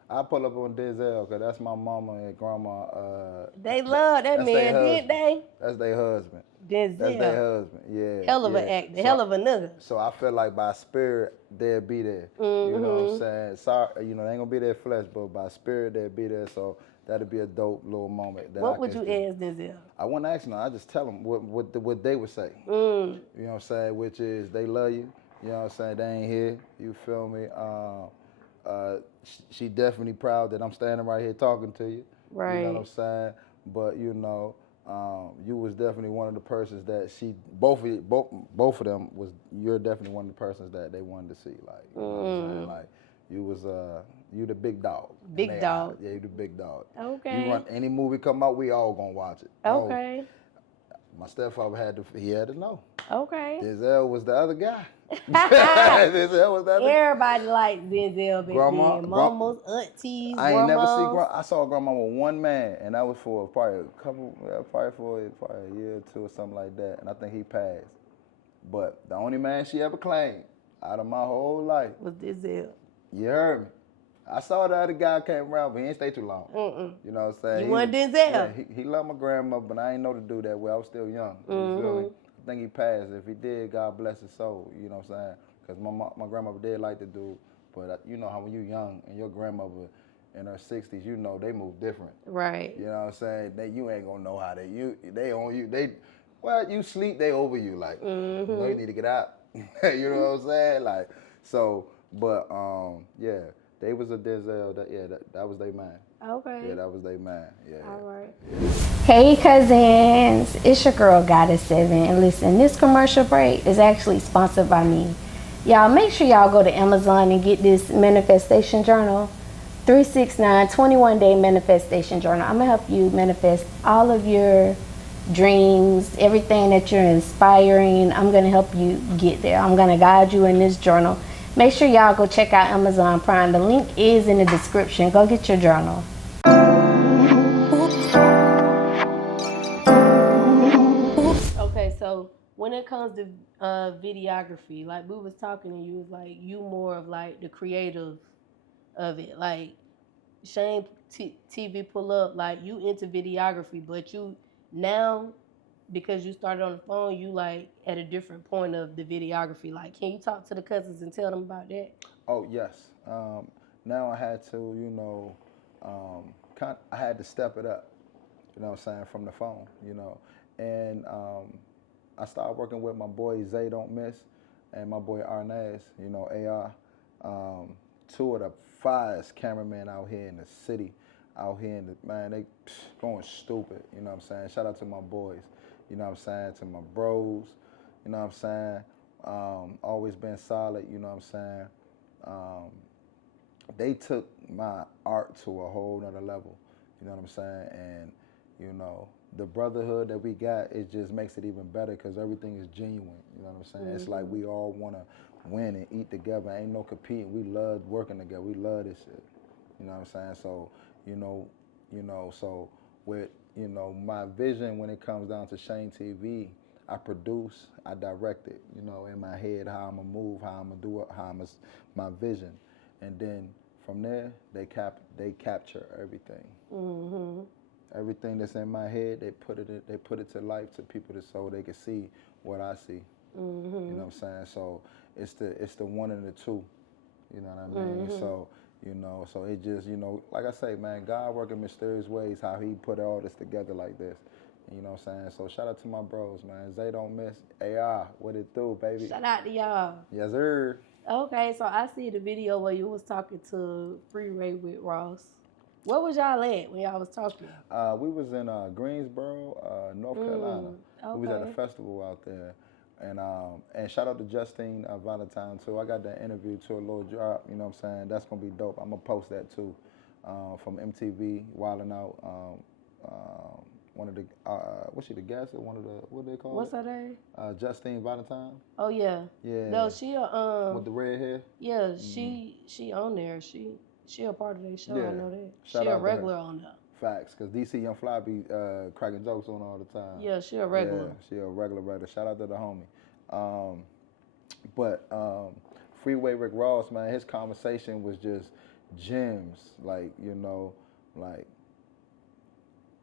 I pull up on Denzel because that's my mama and grandma. They love that man, didn't they? That's their husband. Denzel. That's their husband. Yeah. Hell of an actor. Hell of a nigga. So I feel like by spirit they'll be there. You know what I'm saying? Sorry, they ain't gonna be there flesh, but by spirit they'll be there. So that'll be a dope little moment. What would you ask Denzel? I wouldn't ask no. I just tell them what they would say. You know what I'm saying? Which is they love you. You know what I'm saying? They ain't here. You feel me? She definitely proud that I'm standing right here talking to you. Right. You know what I'm saying? But you was definitely one of the persons that both of them was. You're definitely one of the persons that they wanted to see. Like, you know what I'm saying? Like, you the big dog. Big dog. Yeah, you the big dog. Okay. You run any movie come out, we all gonna watch it. Okay. My stepfather had to know. Okay. Denzel was the other guy. Denzel was the other. Everybody liked Denzel back then. Mamas, aunties, I ain't never grandmas. see I saw grandma with one man, and that was for probably a year or two or something like that. And I think he passed. But the only man she ever claimed out of my whole life was Denzel. You heard me. I saw the other guy came around, but he didn't stay too long. You know what I'm saying? You want Denzel? Yeah, he loved my grandma, but I ain't know the dude that well. I was still young. You feel me? I think he passed. If he did, God bless his soul. You know what I'm saying? Because my grandmother did like the dude, but you know how when you young and your grandmother in her 60s, you know they move different. Right. You know what I'm saying? You ain't gonna know how they on you. You sleep, they over you. Like, you know you need to get out. You know what I'm saying? Like, so, but yeah. They was a Denzel. That was their man. Okay. Yeah, that was their man. Yeah. All right. Hey, cousins. It's your girl, Goddess7. And listen, this commercial break is actually sponsored by me. Y'all, make sure y'all go to Amazon and get this manifestation journal. 369 21-day manifestation journal. I'm going to help you manifest all of your dreams, everything that you're inspiring. I'm going to help you get there. I'm going to guide you in this journal. Make sure y'all go check out Amazon Prime. The link is in the description. Go get your journal. Okay, so when it comes to videography, like we was talking and you was like, you more of like the creative of it. Like Shane TV pull up, like you into videography, but you now, because you started on the phone, you like at a different point of the videography. Like, can you talk to the cousins and tell them about that? Oh, yes. Now I had to, I had to step it up, you know what I'm saying, from the phone, And I started working with my boy Zay Don't Miss and my boy Arnaz, AR. Two of the finest cameramen out here in the city, they going stupid, you know what I'm saying? Shout out to my boys. You know what I'm saying, to my bros, you know what I'm saying, always been solid, you know what I'm saying. They took my art to a whole nother level, you know what I'm saying, and, the brotherhood that we got, it just makes it even better because everything is genuine, you know what I'm saying. It's like we all want to win and eat together, ain't no competing, we love working together, we love this shit, you know what I'm saying, so, so with, my vision when it comes down to Shane TV, I produce, I direct it, in my head, how I'm gonna move, how I'm gonna do it, my vision. And then from there, they capture everything. Everything that's in my head, they put it to life to people so they can see what I see. You know what I'm saying? So it's the one and the two, you know what I mean? So, so it just, like I say, man, God working mysterious ways, how he put all this together like this. You know what I'm saying? So shout out to my bros, man. Zay Don't Miss. AR, what it do, baby? Shout out to y'all. Yes, sir. Okay, so I see the video where you was talking to Freeway with Ross. Where was y'all at when y'all was talking? We was in Greensboro, North Carolina. Okay. We was at a festival out there. And shout out to Justine Valentine too. I got that interview to a little drop, you know what I'm saying? That's gonna be dope. I'm gonna post that too. From MTV, Wildin' Out. One of the what's she, the guest or one of the, what do they call What's it? her name? Justine Valentine. Oh yeah. Yeah. No, she with the red hair. Yeah, she on there. She She a part of their show. Yeah. I know that. Shout She a out to her. regular on there. Facts, because DC Young Fly be cracking jokes on all the time. Yeah, she a regular. Yeah, she a regular. Shout out to the homie. But Freeway Rick Ross, man, his conversation was just gems. Like, you know, like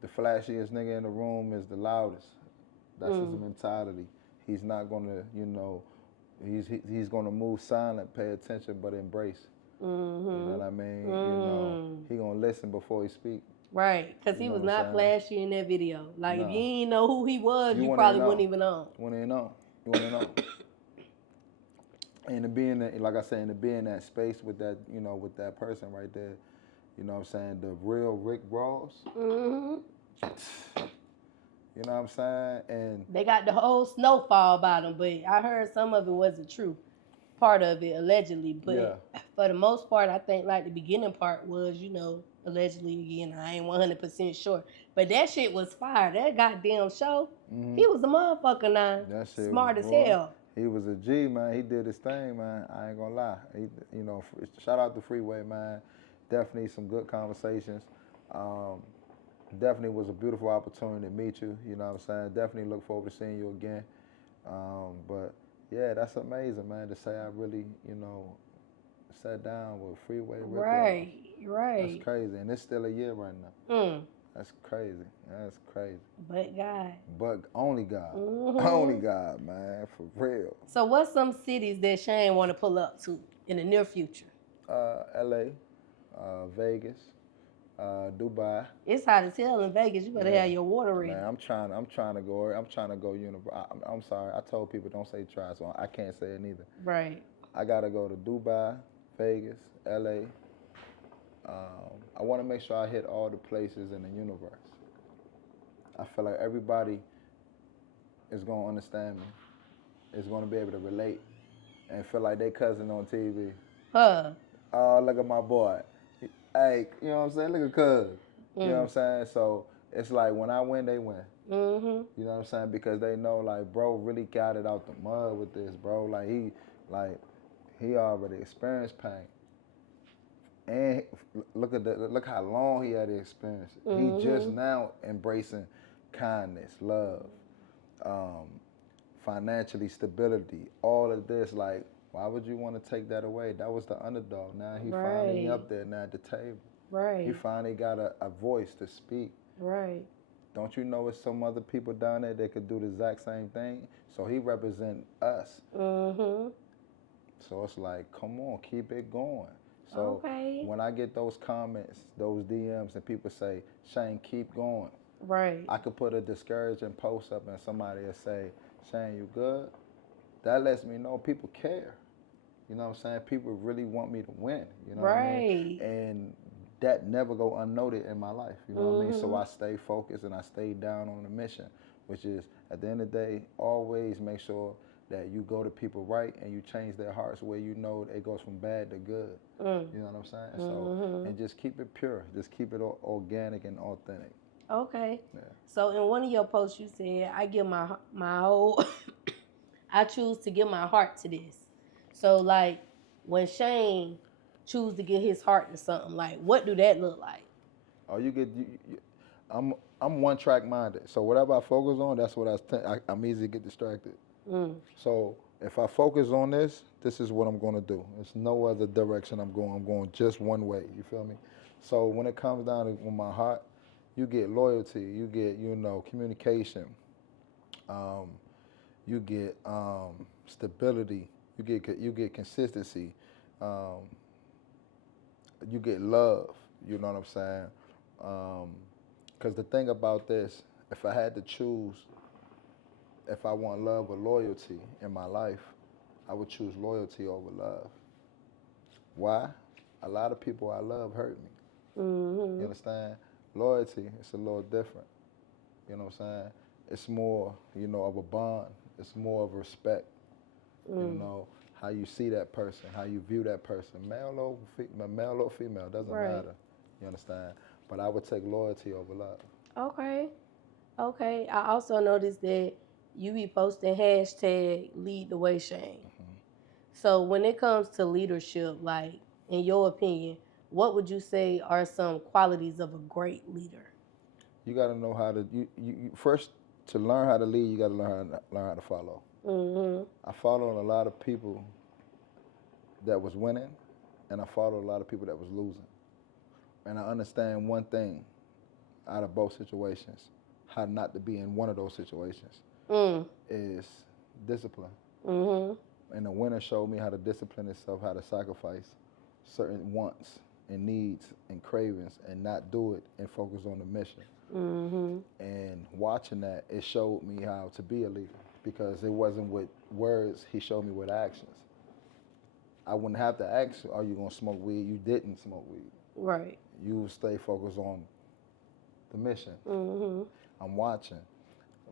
the flashiest nigga in the room is the loudest. That's his mentality. He's not gonna, you know, he's gonna move silent, pay attention, but embrace. You know what I mean? You know, he gonna listen before he speak. Right, because he know was what I'm not saying? flashy in that video. Like, if No. you didn't know who he was, you wouldn't probably know. wouldn't even know. Wouldn't know. You wanna know. And to be in that, like I said, and to be in that space with that, you know, with that person right there, you know what I'm saying? The real Rick Ross. You know what I'm saying? And They got the whole snowfall about him, but I heard some of it wasn't true. Part of it, allegedly. But for the most part, I think, like, the beginning part was, you know, allegedly, again, I ain't 100% sure. But that shit was fire. That goddamn show, he was a motherfucker now. that shit Smart was, as boy, hell. He was a G, man. He did his thing, man. I ain't gonna lie. He, you know, shout out to Freeway, man. Definitely some good conversations. Definitely was a beautiful opportunity to meet you. You know what I'm saying? Definitely look forward to seeing you again. But yeah, that's amazing, man. To say I really, you know, sat down with Freeway. Rick Right. That's crazy, and it's still a year right now. That's crazy. That's crazy. But God. But only God. Only God, man, for real. So what's some cities that Shane want to pull up to in the near future? LA, Vegas, Dubai. It's hot as hell in Vegas. You better have your water ready. Man, I'm trying to go I'm sorry. I told people don't say try, so I can't say it neither. Right. I gotta go to Dubai, Vegas, LA. I want to make sure I hit all the places in the universe. I feel like everybody is gonna understand me, is gonna be able to relate, and feel like they cousin on TV. Oh, look at my boy. Hey, you know what I'm saying? Look at Cuzn. You know what I'm saying? So it's like when I win, they win. You know what I'm saying? Because they know, like, bro really got it out the mud with this, bro. Like he already experienced pain. And look how long he had to experience it. He just now embracing kindness, love, financially stability, all of this. Like, why would you want to take that away? That was the underdog. Now he finally up there now at the table. Right. He finally got a voice to speak. Right. Don't you know it's some other people down there that could do the exact same thing? So he represent us. So it's like, come on, keep it going. So when I get those comments, those DMs, and people say, Shane, keep going. Right. I could put a discouraging post up and somebody will say, Shane, you good? That lets me know people care. You know what I'm saying? People really want me to win. You know what I mean? And that never go unnoted in my life. You know what I mean? So I stay focused and I stay down on the mission, which is, at the end of the day, always make sure that you go to people right and you change their hearts where you know it goes from bad to good. You know what I'm saying? So, and just keep it pure. Just keep it organic and authentic. Okay. Yeah. So in one of your posts, you said, I give my whole, I choose to give my heart to this. So, like, when Shane choose to give his heart to something, like, what do that look like? Oh, I'm one track minded. So whatever I focus on, that's what I'm easy to get distracted. So if I focus on this is what I'm going to do. There's no other direction I'm going. I'm going just one way. You feel me? So when it comes down to my heart, you get loyalty, you get, you know, communication, you get stability, you get consistency, you get love. You know what I'm saying? Because the thing about this, if I had to choose, if I want love or loyalty in my life, I would choose loyalty over love. Why? A lot of people I love hurt me. You understand? Loyalty, it's a little different. You know what I'm saying? It's more, you know, of a bond. It's more of respect. You know, how you see that person, how you view that person, male or female, doesn't matter. You understand? But I would take loyalty over love. Okay. I also noticed that you be posting hashtag lead the way Shane. So when it comes to leadership, like, in your opinion, what would you say are some qualities of a great leader? You got to know how to, you first, to learn how to lead, you got to learn how to follow. I followed a lot of people that was winning, and I followed a lot of people that was losing. And I understand one thing out of both situations, how not to be in one of those situations, is discipline. And the winner showed me how to discipline itself, how to sacrifice certain wants and needs and cravings and not do it and focus on the mission. And watching that, it showed me how to be a leader, because it wasn't with words, he showed me with actions. I wouldn't have to ask, are you gonna smoke weed? You didn't smoke weed. Right. You stay focused on the mission. I'm watching.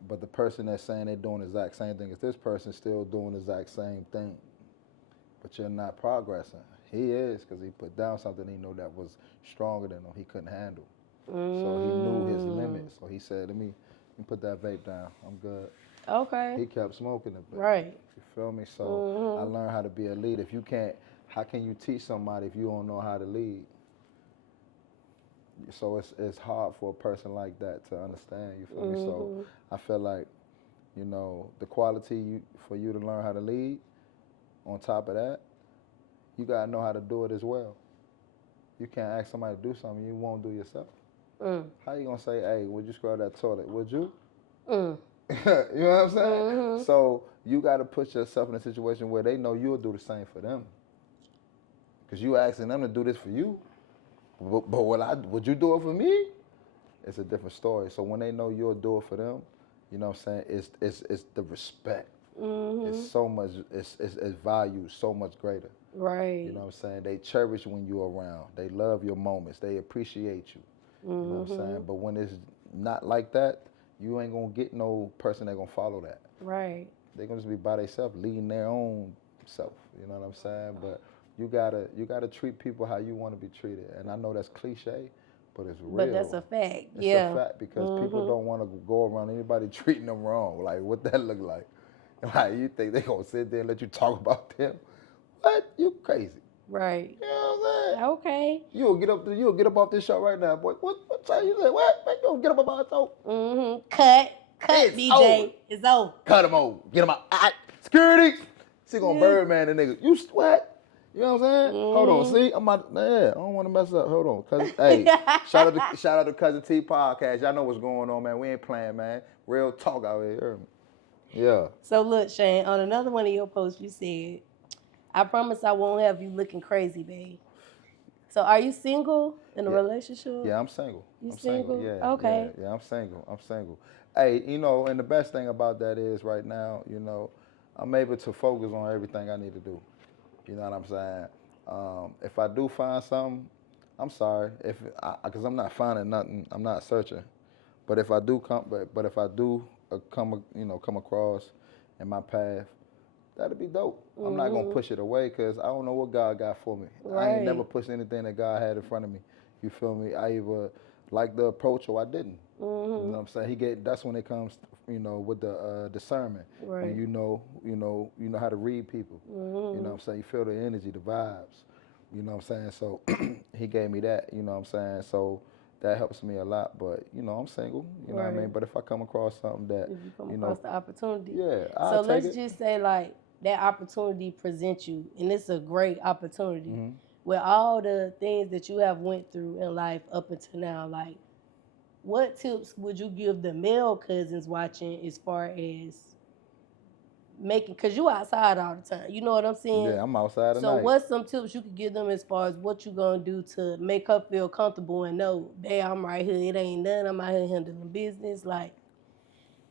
But the person that's saying they're doing the exact same thing as this person still doing the exact same thing. But you're not progressing. He is, because he put down something he knew that was stronger than him, he couldn't handle. So he knew his limits. So he said, let me put that vape down. I'm good. Okay. He kept smoking it. Right. You feel me? So I learned how to be a leader. If you can't, how can you teach somebody if you don't know how to lead? So it's hard for a person like that to understand, you feel me? So I feel like, you know, the quality for you to learn how to lead, on top of that, you gotta know how to do it as well. You can't ask somebody to do something you won't do yourself. How you gonna say, hey, would you scrub that toilet? Would you? You know what I'm saying? So you gotta put yourself in a situation where they know you'll do the same for them. Because you asking them to do this for you. But would you do it for me? It's a different story. So when they know you'll do it for them, you know what I'm saying? It's the respect. It's so much. It's valued so much greater. Right. You know what I'm saying? They cherish when you're around. They love your moments. They appreciate you. You know what I'm saying? But when it's not like that, you ain't gonna get no person that gonna follow that. Right. They're gonna just be by themselves, leading their own self. You know what I'm saying? But you gotta treat people how you want to be treated. And I know that's cliche, but it's real. But that's a fact. It's a fact, because people don't want to go around anybody treating them wrong. Like, what that look like? Like, you think they gonna sit there and let you talk about them? What? You crazy? Right. You know what I'm saying? Okay. You'll get up off this show right now, boy. What time you say? What? Man, you don't get up about it. Cut, It's DJ. over. It's over. Cut him over. Get him out. Security. She gonna Birdman the nigga. You what? You know what I'm saying? Hold on. See, I'm about. Yeah, I don't want to mess up. Hold on, cause hey, shout out to Cuzn T podcast. Y'all know what's going on, man. We ain't playing, man. Real talk out here. You heard me? Yeah. So look, Shane, on another one of your posts, you said, "I promise I won't have you looking crazy, babe." So are you single in a relationship? Yeah, I'm single. You I'm single? Yeah. Okay. Yeah, I'm single. Hey, you know, and the best thing about that is right now, you know, I'm able to focus on everything I need to do. You know what I'm saying? If I do find something, I'm sorry, because I'm not finding nothing. I'm not searching. But if I do come across in my path, that'd be dope. I'm not gonna push it away, because I don't know what God got for me. Right. I ain't never pushed anything that God had in front of me. You feel me? I either liked the approach or I didn't. You know what I'm saying? That's when it comes, you know, with the discernment. Right. When you know how to read people. You know what I'm saying? You feel the energy, the vibes. You know what I'm saying? So he gave me that, you know what I'm saying? So that helps me a lot. But, you know, I'm single, you know what I mean? But if I come across something that, if you come across the opportunity. Yeah, so let's just say, like, that opportunity presents you, and it's a great opportunity. With all the things that you have went through in life up until now, like, what tips would you give the male cousins watching as far as making, because you outside all the time, you know what I'm saying? Yeah, I'm outside at night. So what's some tips you could give them as far as what you gonna do to make her feel comfortable and know, babe, I'm right here, it ain't done, I'm out here handling business, like,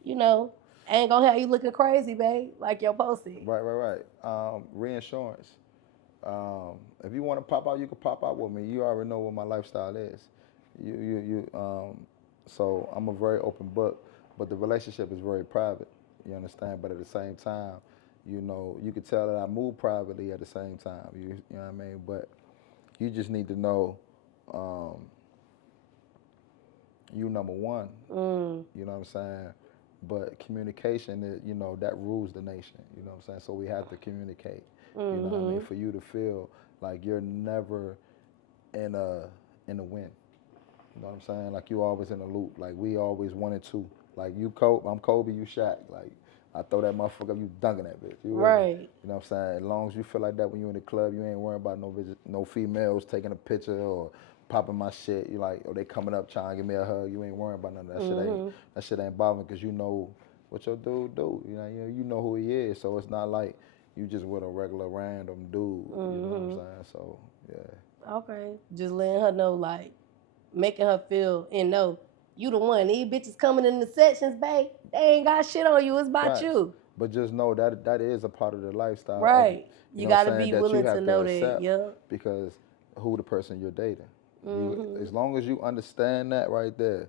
you know, I ain't gonna have you looking crazy, babe, like your post said. Right. Reinsurance. If you want to pop out, you can pop out with me. You already know what my lifestyle is. So I'm a very open book, but the relationship is very private. You understand? But at the same time, you know, you could tell that I move privately at the same time. You know what I mean? But you just need to know, you number one. You know what I'm saying? But communication, you know, that rules the nation. You know what I'm saying? So we have to communicate. You know what I mean? For you to feel like you're never in the win. You know what I'm saying? Like you always in the loop. Like we always 1 and 2. Like you Kobe, I'm Kobe, you Shaq. Like I throw that motherfucker up, you dunking that bitch. You with me? Right. You know what I'm saying? As long as you feel like that when you in the club, you ain't worrying about no females taking a picture or popping my shit. You like, or they coming up trying to give me a hug. You ain't worrying about none of that shit. That shit ain't bothering because you know what your dude do. You know who he is. So it's not like you just with a regular random dude. You know what I'm saying? So yeah. Okay. Just letting her know, like, making her feel and know you the one. These bitches coming in the sections, babe. They ain't got shit on you. It's about Facts. you. But just know that is a part of the lifestyle. Right. You You know got to what I'm saying, be that willing you have to know accept that. Yeah. because who the person you're dating. As long as you understand that right there,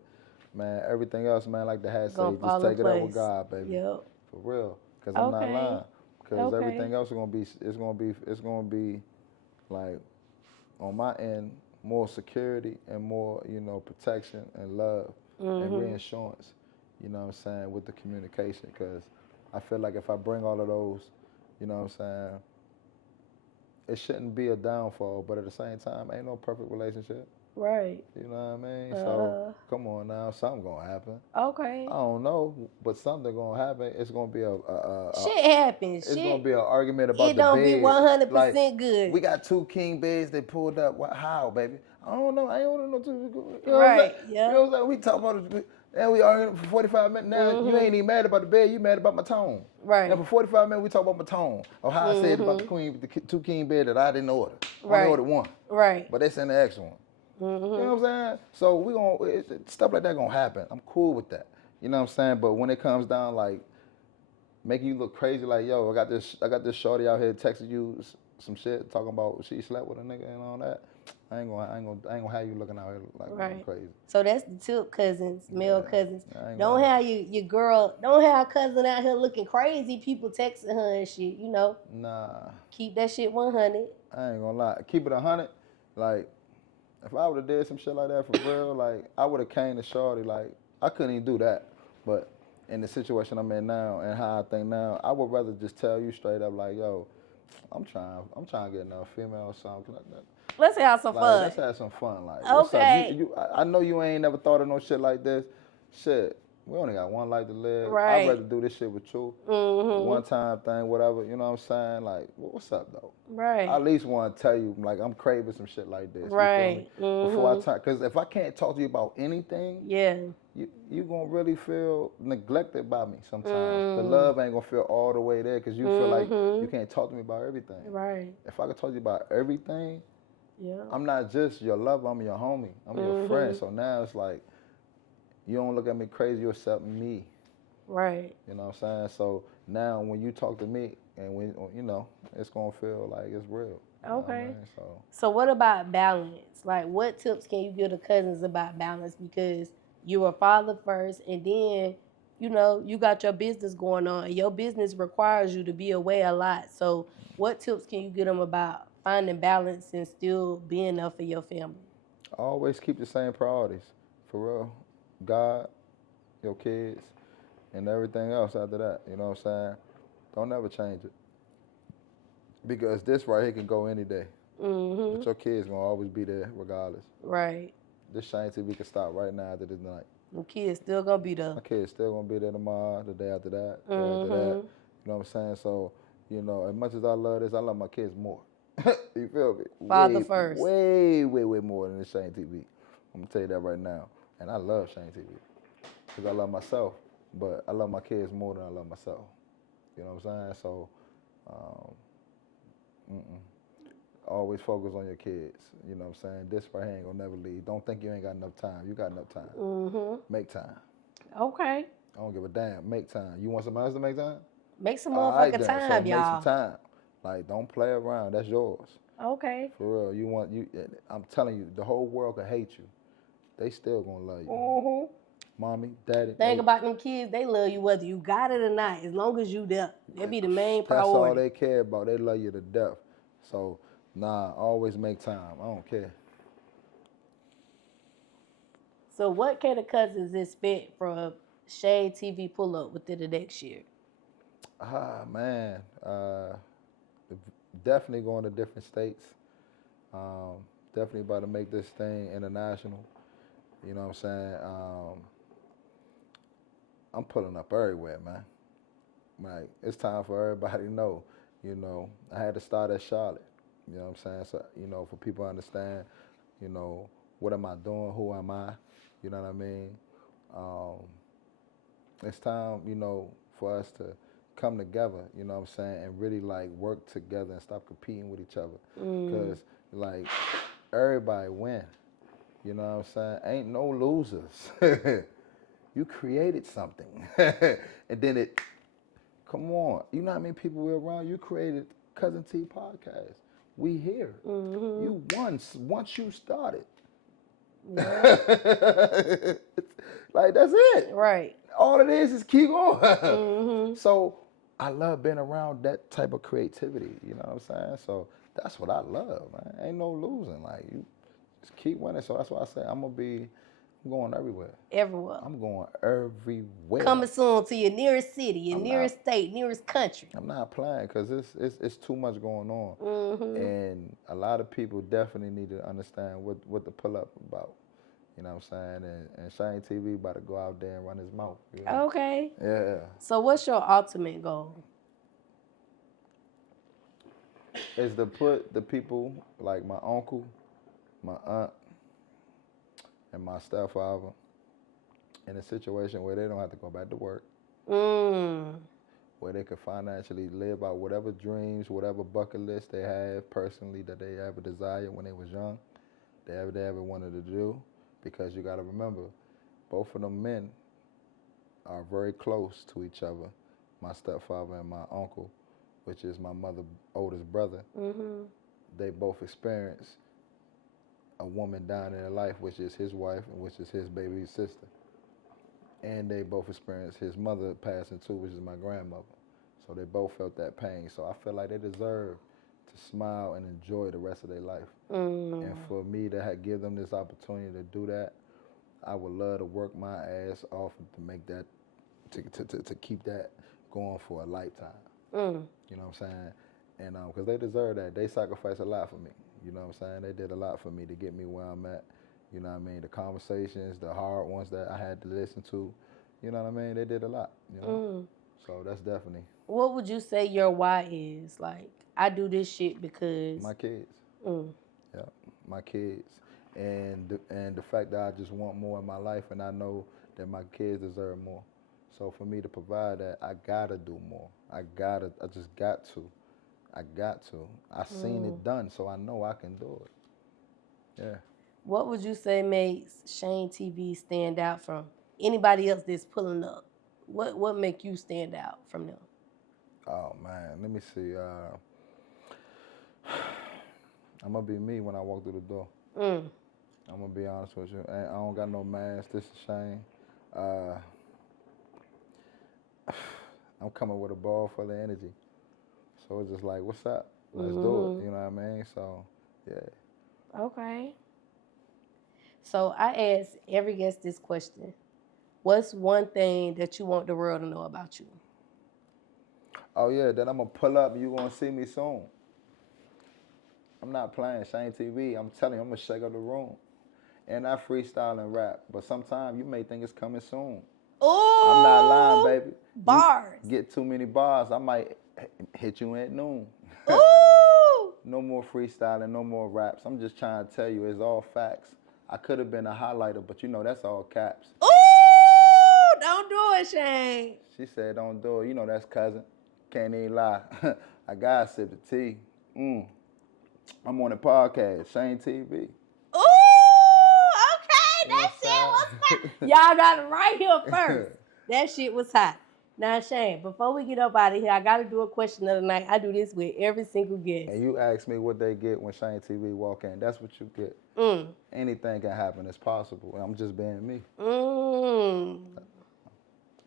man, everything else, man, like the hat say, Gonna just fall in take it up with place. God, baby. Yep. For real. Because I'm not Okay. lying. Because everything else is gonna be like on my end, more security and more, protection and love and reassurance, you know what I'm saying, with the communication. Because I feel like if I bring all of those, you know what I'm saying, it shouldn't be a downfall, but at the same time, ain't no perfect relationship. Right. You know what I mean? So come on now, something gonna happen. Okay. I don't know, but something gonna happen. It's gonna be Shit happens. it's Shit. gonna be an argument about It the don't be bed. 100% Like, good. we got 2 king beds. They pulled up. How, baby? I don't know. I ain't want to know 2. You know what I'm saying? Yeah. You know what I'm saying? We talk about it, and we arguing for 45 minutes. Now you ain't even mad about the bed. You mad about my tone. Right. And for 45 minutes we talk about my tone or how I said about the 2 king bed that I didn't order. I only ordered 1. Right. But they sent the extra one. You know what I'm saying? So stuff like that gonna happen. I'm cool with that. You know what I'm saying? But when it comes down like making you look crazy, like, yo, I got this shorty out here texting you some shit, talking about she slept with a nigga and all that. I ain't gonna have you looking out here like crazy. So that's the tip, cousins, male cousins. Don't have your girl, don't have cousin out here looking crazy. People texting her and shit, you know. Nah. Keep that shit 100. I ain't gonna lie. Keep it 100. Like, if I would've did some shit like that for real, like, I would've came to shorty. Like, I couldn't even do that. But in the situation I'm in now and how I think now, I would rather just tell you straight up, like, yo, I'm trying to get another female or something. Let's have some fun. Let's have some fun. Like, what's up? I know you ain't never thought of no shit like this. Shit, we only got one life to live. Right. I'd rather do this shit with you. One time thing, whatever. You know what I'm saying? Like, what's up though? Right. I at least want to tell you, like, I'm craving some shit like this. Right. You feel me? Before I turn, because if I can't talk to you about anything, yeah, you gonna really feel neglected by me sometimes. The love ain't gonna feel all the way there because you feel like you can't talk to me about everything. Right. If I could talk to you about everything, yeah, I'm not just your lover, I'm your homie. I'm your friend. So now it's like, you don't look at me crazy, you accept me. Right. You know what I'm saying? So now when you talk to me and when, it's gonna feel like it's real. Okay. You know what I mean? So what about balance? Like, what tips can you give the cousins about balance? Because you're a father first, and then, you got your business going on, and your business requires you to be away a lot. So what tips can you give them about finding balance and still being there for your family? Always keep the same priorities, for real. God, your kids, and everything else after that. You know what I'm saying? Don't ever change it. Because this right here can go any day. But your kids gonna always be there regardless. Right. This Shane TV can stop right now after this night. The kids still gonna be there. My kids still gonna be there tomorrow, the day after that, the day after that. You know what I'm saying? So, as much as I love this, I love my kids more. You feel me? Father first. Way more than the Shane TV. I'm gonna tell you that right now. And I love Shane TV. Because I love myself. But I love my kids more than I love myself. You know what I'm saying? So, always focus on your kids. You know what I'm saying? This right here ain't gonna never leave. Don't think you ain't got enough time. You got enough time. Make time. Okay. I don't give a damn. Make time. You want somebody else to make time? Make some motherfucking time, y'all. Make some time. Like, don't play around. That's yours. Okay. For real. I'm telling you, the whole world could hate you. They still gonna love you. Mommy, daddy. Think about them kids. They love you whether you got it or not. As long as you there, they be the main priority. That's all they care about. They love you to death. So, always make time. I don't care. So what can the cousins expect from Shade TV pull-up within the next year? Man. Definitely going to different states. definitely about to make this thing international. You know what I'm saying? I'm pulling up everywhere, man. Like, it's time for everybody to know. You know, I had to start at Charlotte. You know what I'm saying? So, you know, for people to understand, you know, what am I doing? Who am I? You know what I mean? Um, it's time, you know, for us to come together, you know what I'm saying, and really like work together and stop competing with each other. Because like everybody win. You know what I'm saying? Ain't no losers. You created something. And then it, come on. You know how many people we're around? You created Cuzn T podcast. We here. You won once you started. Yeah. Like, that's it. Right. All it is keep going. So I love being around that type of creativity, you know what I'm saying? So that's what I love, man. Ain't no losing. Like, you just keep winning. So that's why I say I'm going everywhere. Everywhere. I'm going everywhere. Coming soon to your nearest city, your nearest state, nearest country. I'm not playing because it's too much going on. And a lot of people definitely need to understand what the pull up about. You know what I'm saying? And Shane TV about to go out there and run his mouth. You know? Okay. Yeah. So what's your ultimate goal? Is to put the people like my uncle, my aunt, and my stepfather in a situation where they don't have to go back to work, where they can financially live out whatever dreams, whatever bucket list they have personally that they ever desired when they was young, they ever wanted to do. Because you got to remember, both of them men are very close to each other, my stepfather and my uncle, which is my mother's oldest brother. They both experienced a woman dying in their life, which is his wife and which is his baby sister. And they both experienced his mother passing too, which is my grandmother. So they both felt that pain. So I feel like they deserve to smile and enjoy the rest of their life. And for me to give them this opportunity to do that, I would love to work my ass off to make that, to keep that going for a lifetime. You know what I'm saying? And because they deserve that. They sacrificed a lot for me. You know what I'm saying? They did a lot for me to get me where I'm at. You know what I mean? The conversations, the hard ones that I had to listen to. You know what I mean? They did a lot. You know? So that's definitely. What would you say your why is? Like, I do this shit because My kids. Yeah, my kids. And the fact that I just want more in my life, and I know that my kids deserve more. So for me to provide that, I gotta do more. I just got to. I seen it done, so I know I can do it. Yeah. What would you say makes Shane TV stand out from anybody else that's pulling up? What make you stand out from them? Oh man, let me see. I'm gonna be me when I walk through the door. I'm gonna be honest with you. I don't got no mask. This is Shane. I'm coming with a ball full of energy. So it's just like, what's up? Let's do it. You know what I mean? So, yeah. Okay. So I ask every guest this question. What's one thing that you want the world to know about you? Oh yeah, then I'm gonna pull up and you gonna see me soon. I'm not playing Shane TV. I'm telling you, I'm gonna shake up the room. And I freestyle and rap, but sometimes you may think it's coming soon. Ooh, I'm not lying, baby. bars. You get too many bars, I might hit you at noon. Ooh. No more freestyling, no more raps. I'm just trying to tell you, it's all facts. I could have been a highlighter, but you know that's all caps. Ooh, don't do it, Shane. She said, don't do it. You know that's Cuzn. Can't even lie. I gotta sip the tea. I'm on the podcast, Shane TV. Ooh, okay, that shit was hot. Y'all got it right here first. That shit was hot. Now, Shane, before we get up out of here, I got to do a question of the night. I do this with every single guest. And you ask me what they get when Shane TV walk in. That's what you get. Anything can happen. It's possible. I'm just being me.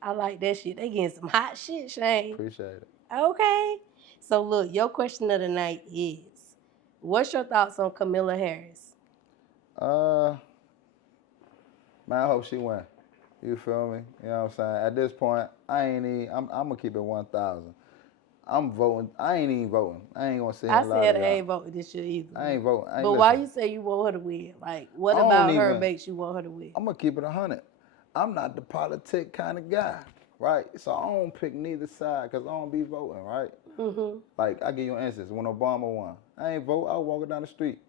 I like that shit. They getting some hot shit, Shane. Appreciate it. Okay. So, look, your question of the night is, what's your thoughts on Kamala Harris? Man, I hope she win. You feel me? You know what I'm saying? At this point, I'm gonna keep it 1,000. I'm voting. I ain't even voting. I ain't gonna sit here I and lie said to I y'all. ain't voting this year either. I ain't voting. But why you say you want her to win? Like, what I don't about her even. makes you want her to win? I'm gonna keep it 100. I'm not the politic kind of guy, right? So I don't pick neither side because I don't be voting, right? Like I give you an instance. When Obama won, I ain't vote. I was walking down the street.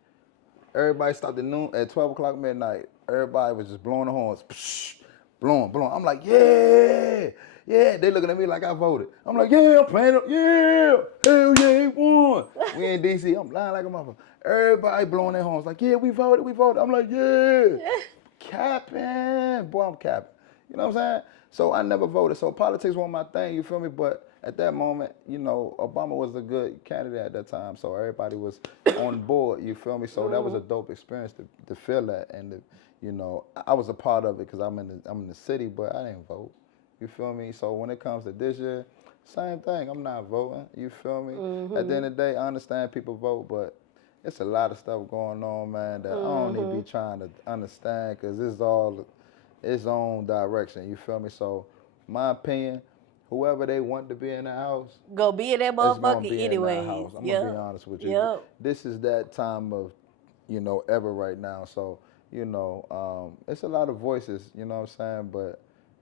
Everybody stopped at noon at 12 o'clock midnight. Everybody was just blowing the horns, psh, blowing. I'm like, yeah, yeah. They looking at me like I voted. I'm like, yeah, I'm playing it. Yeah, hell yeah, he won. We in DC. I'm lying like a motherfucker. Everybody blowing their horns like, yeah, we voted. I'm like, yeah, capping, boy, I'm capping. You know what I'm saying? So I never voted. So politics wasn't my thing. You feel me? But at that moment, you know, Obama was a good candidate at that time, so everybody was on board. You feel me? So that was a dope experience to feel that, and you know, I was a part of it because I'm in the city, but I didn't vote. You feel me? So when it comes to this year, same thing. I'm not voting. You feel me? At the end of the day, I understand people vote, but it's a lot of stuff going on, man, that I don't even be trying to understand because it's all its own direction. You feel me? So my opinion, whoever they want to be in the house, Go be in that it's gonna motherfucker be in that anyways. house. I'm gonna be honest with you. Yep. This is that time of, you know, ever right now. So, you know, it's a lot of voices, you know what I'm saying? But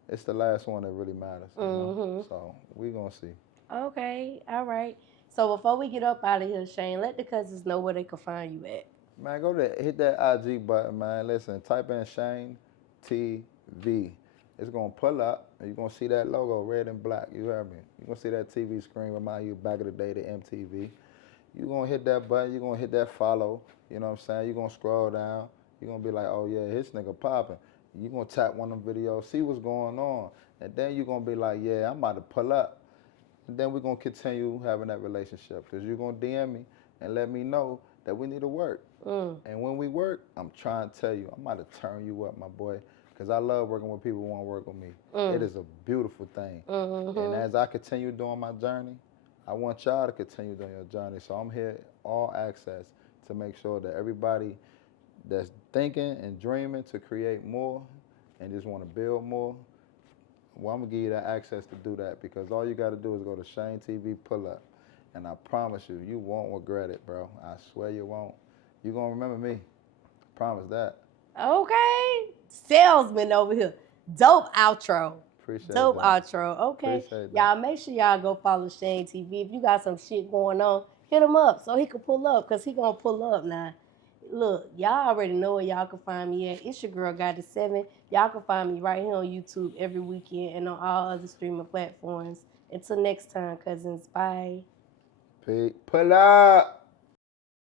it's the last one that really matters. You know? So we gonna see. Okay, all right. So before we get up out of here, Shane, let the cousins know where they can find you at. Man, go there, hit that IG button, man. Listen, type in Shane TV. It's gonna pull up, and you're gonna see that logo, red and black. You heard me? You're gonna see that TV screen remind you back of the day, the MTV. You're gonna hit that button, you're gonna hit that follow. You know what I'm saying? You're gonna scroll down. You're gonna be like, oh yeah, his nigga popping. You're gonna tap one of them videos, see what's going on. And then you're gonna be like, yeah, I'm about to pull up. And then we're gonna continue having that relationship. Cause you're gonna DM me and let me know that we need to work. And when we work, I'm trying to tell you, I'm about to turn you up, my boy. Because I love working with people who want to work with me. It is a beautiful thing. And as I continue doing my journey, I want y'all to continue doing your journey. So I'm here, all access, to make sure that everybody that's thinking and dreaming to create more and just want to build more, well, I'm going to give you that access to do that, because all you got to do is go to Shane TV, pull up. And I promise you, you won't regret it, bro. I swear you won't. You're going to remember me. Promise that. Okay. Salesman over here. Dope outro. Appreciate Dope that. outro. Okay. Appreciate that. Y'all make sure y'all go follow Shane TV. If you got some shit going on, hit him up so he can pull up, because he going to pull up now. Look, y'all already know where y'all can find me at. It's your girl, Goddess 7. Y'all can find me right here on YouTube every weekend and on all other streaming platforms. Until next time, cousins. Bye. Pull up.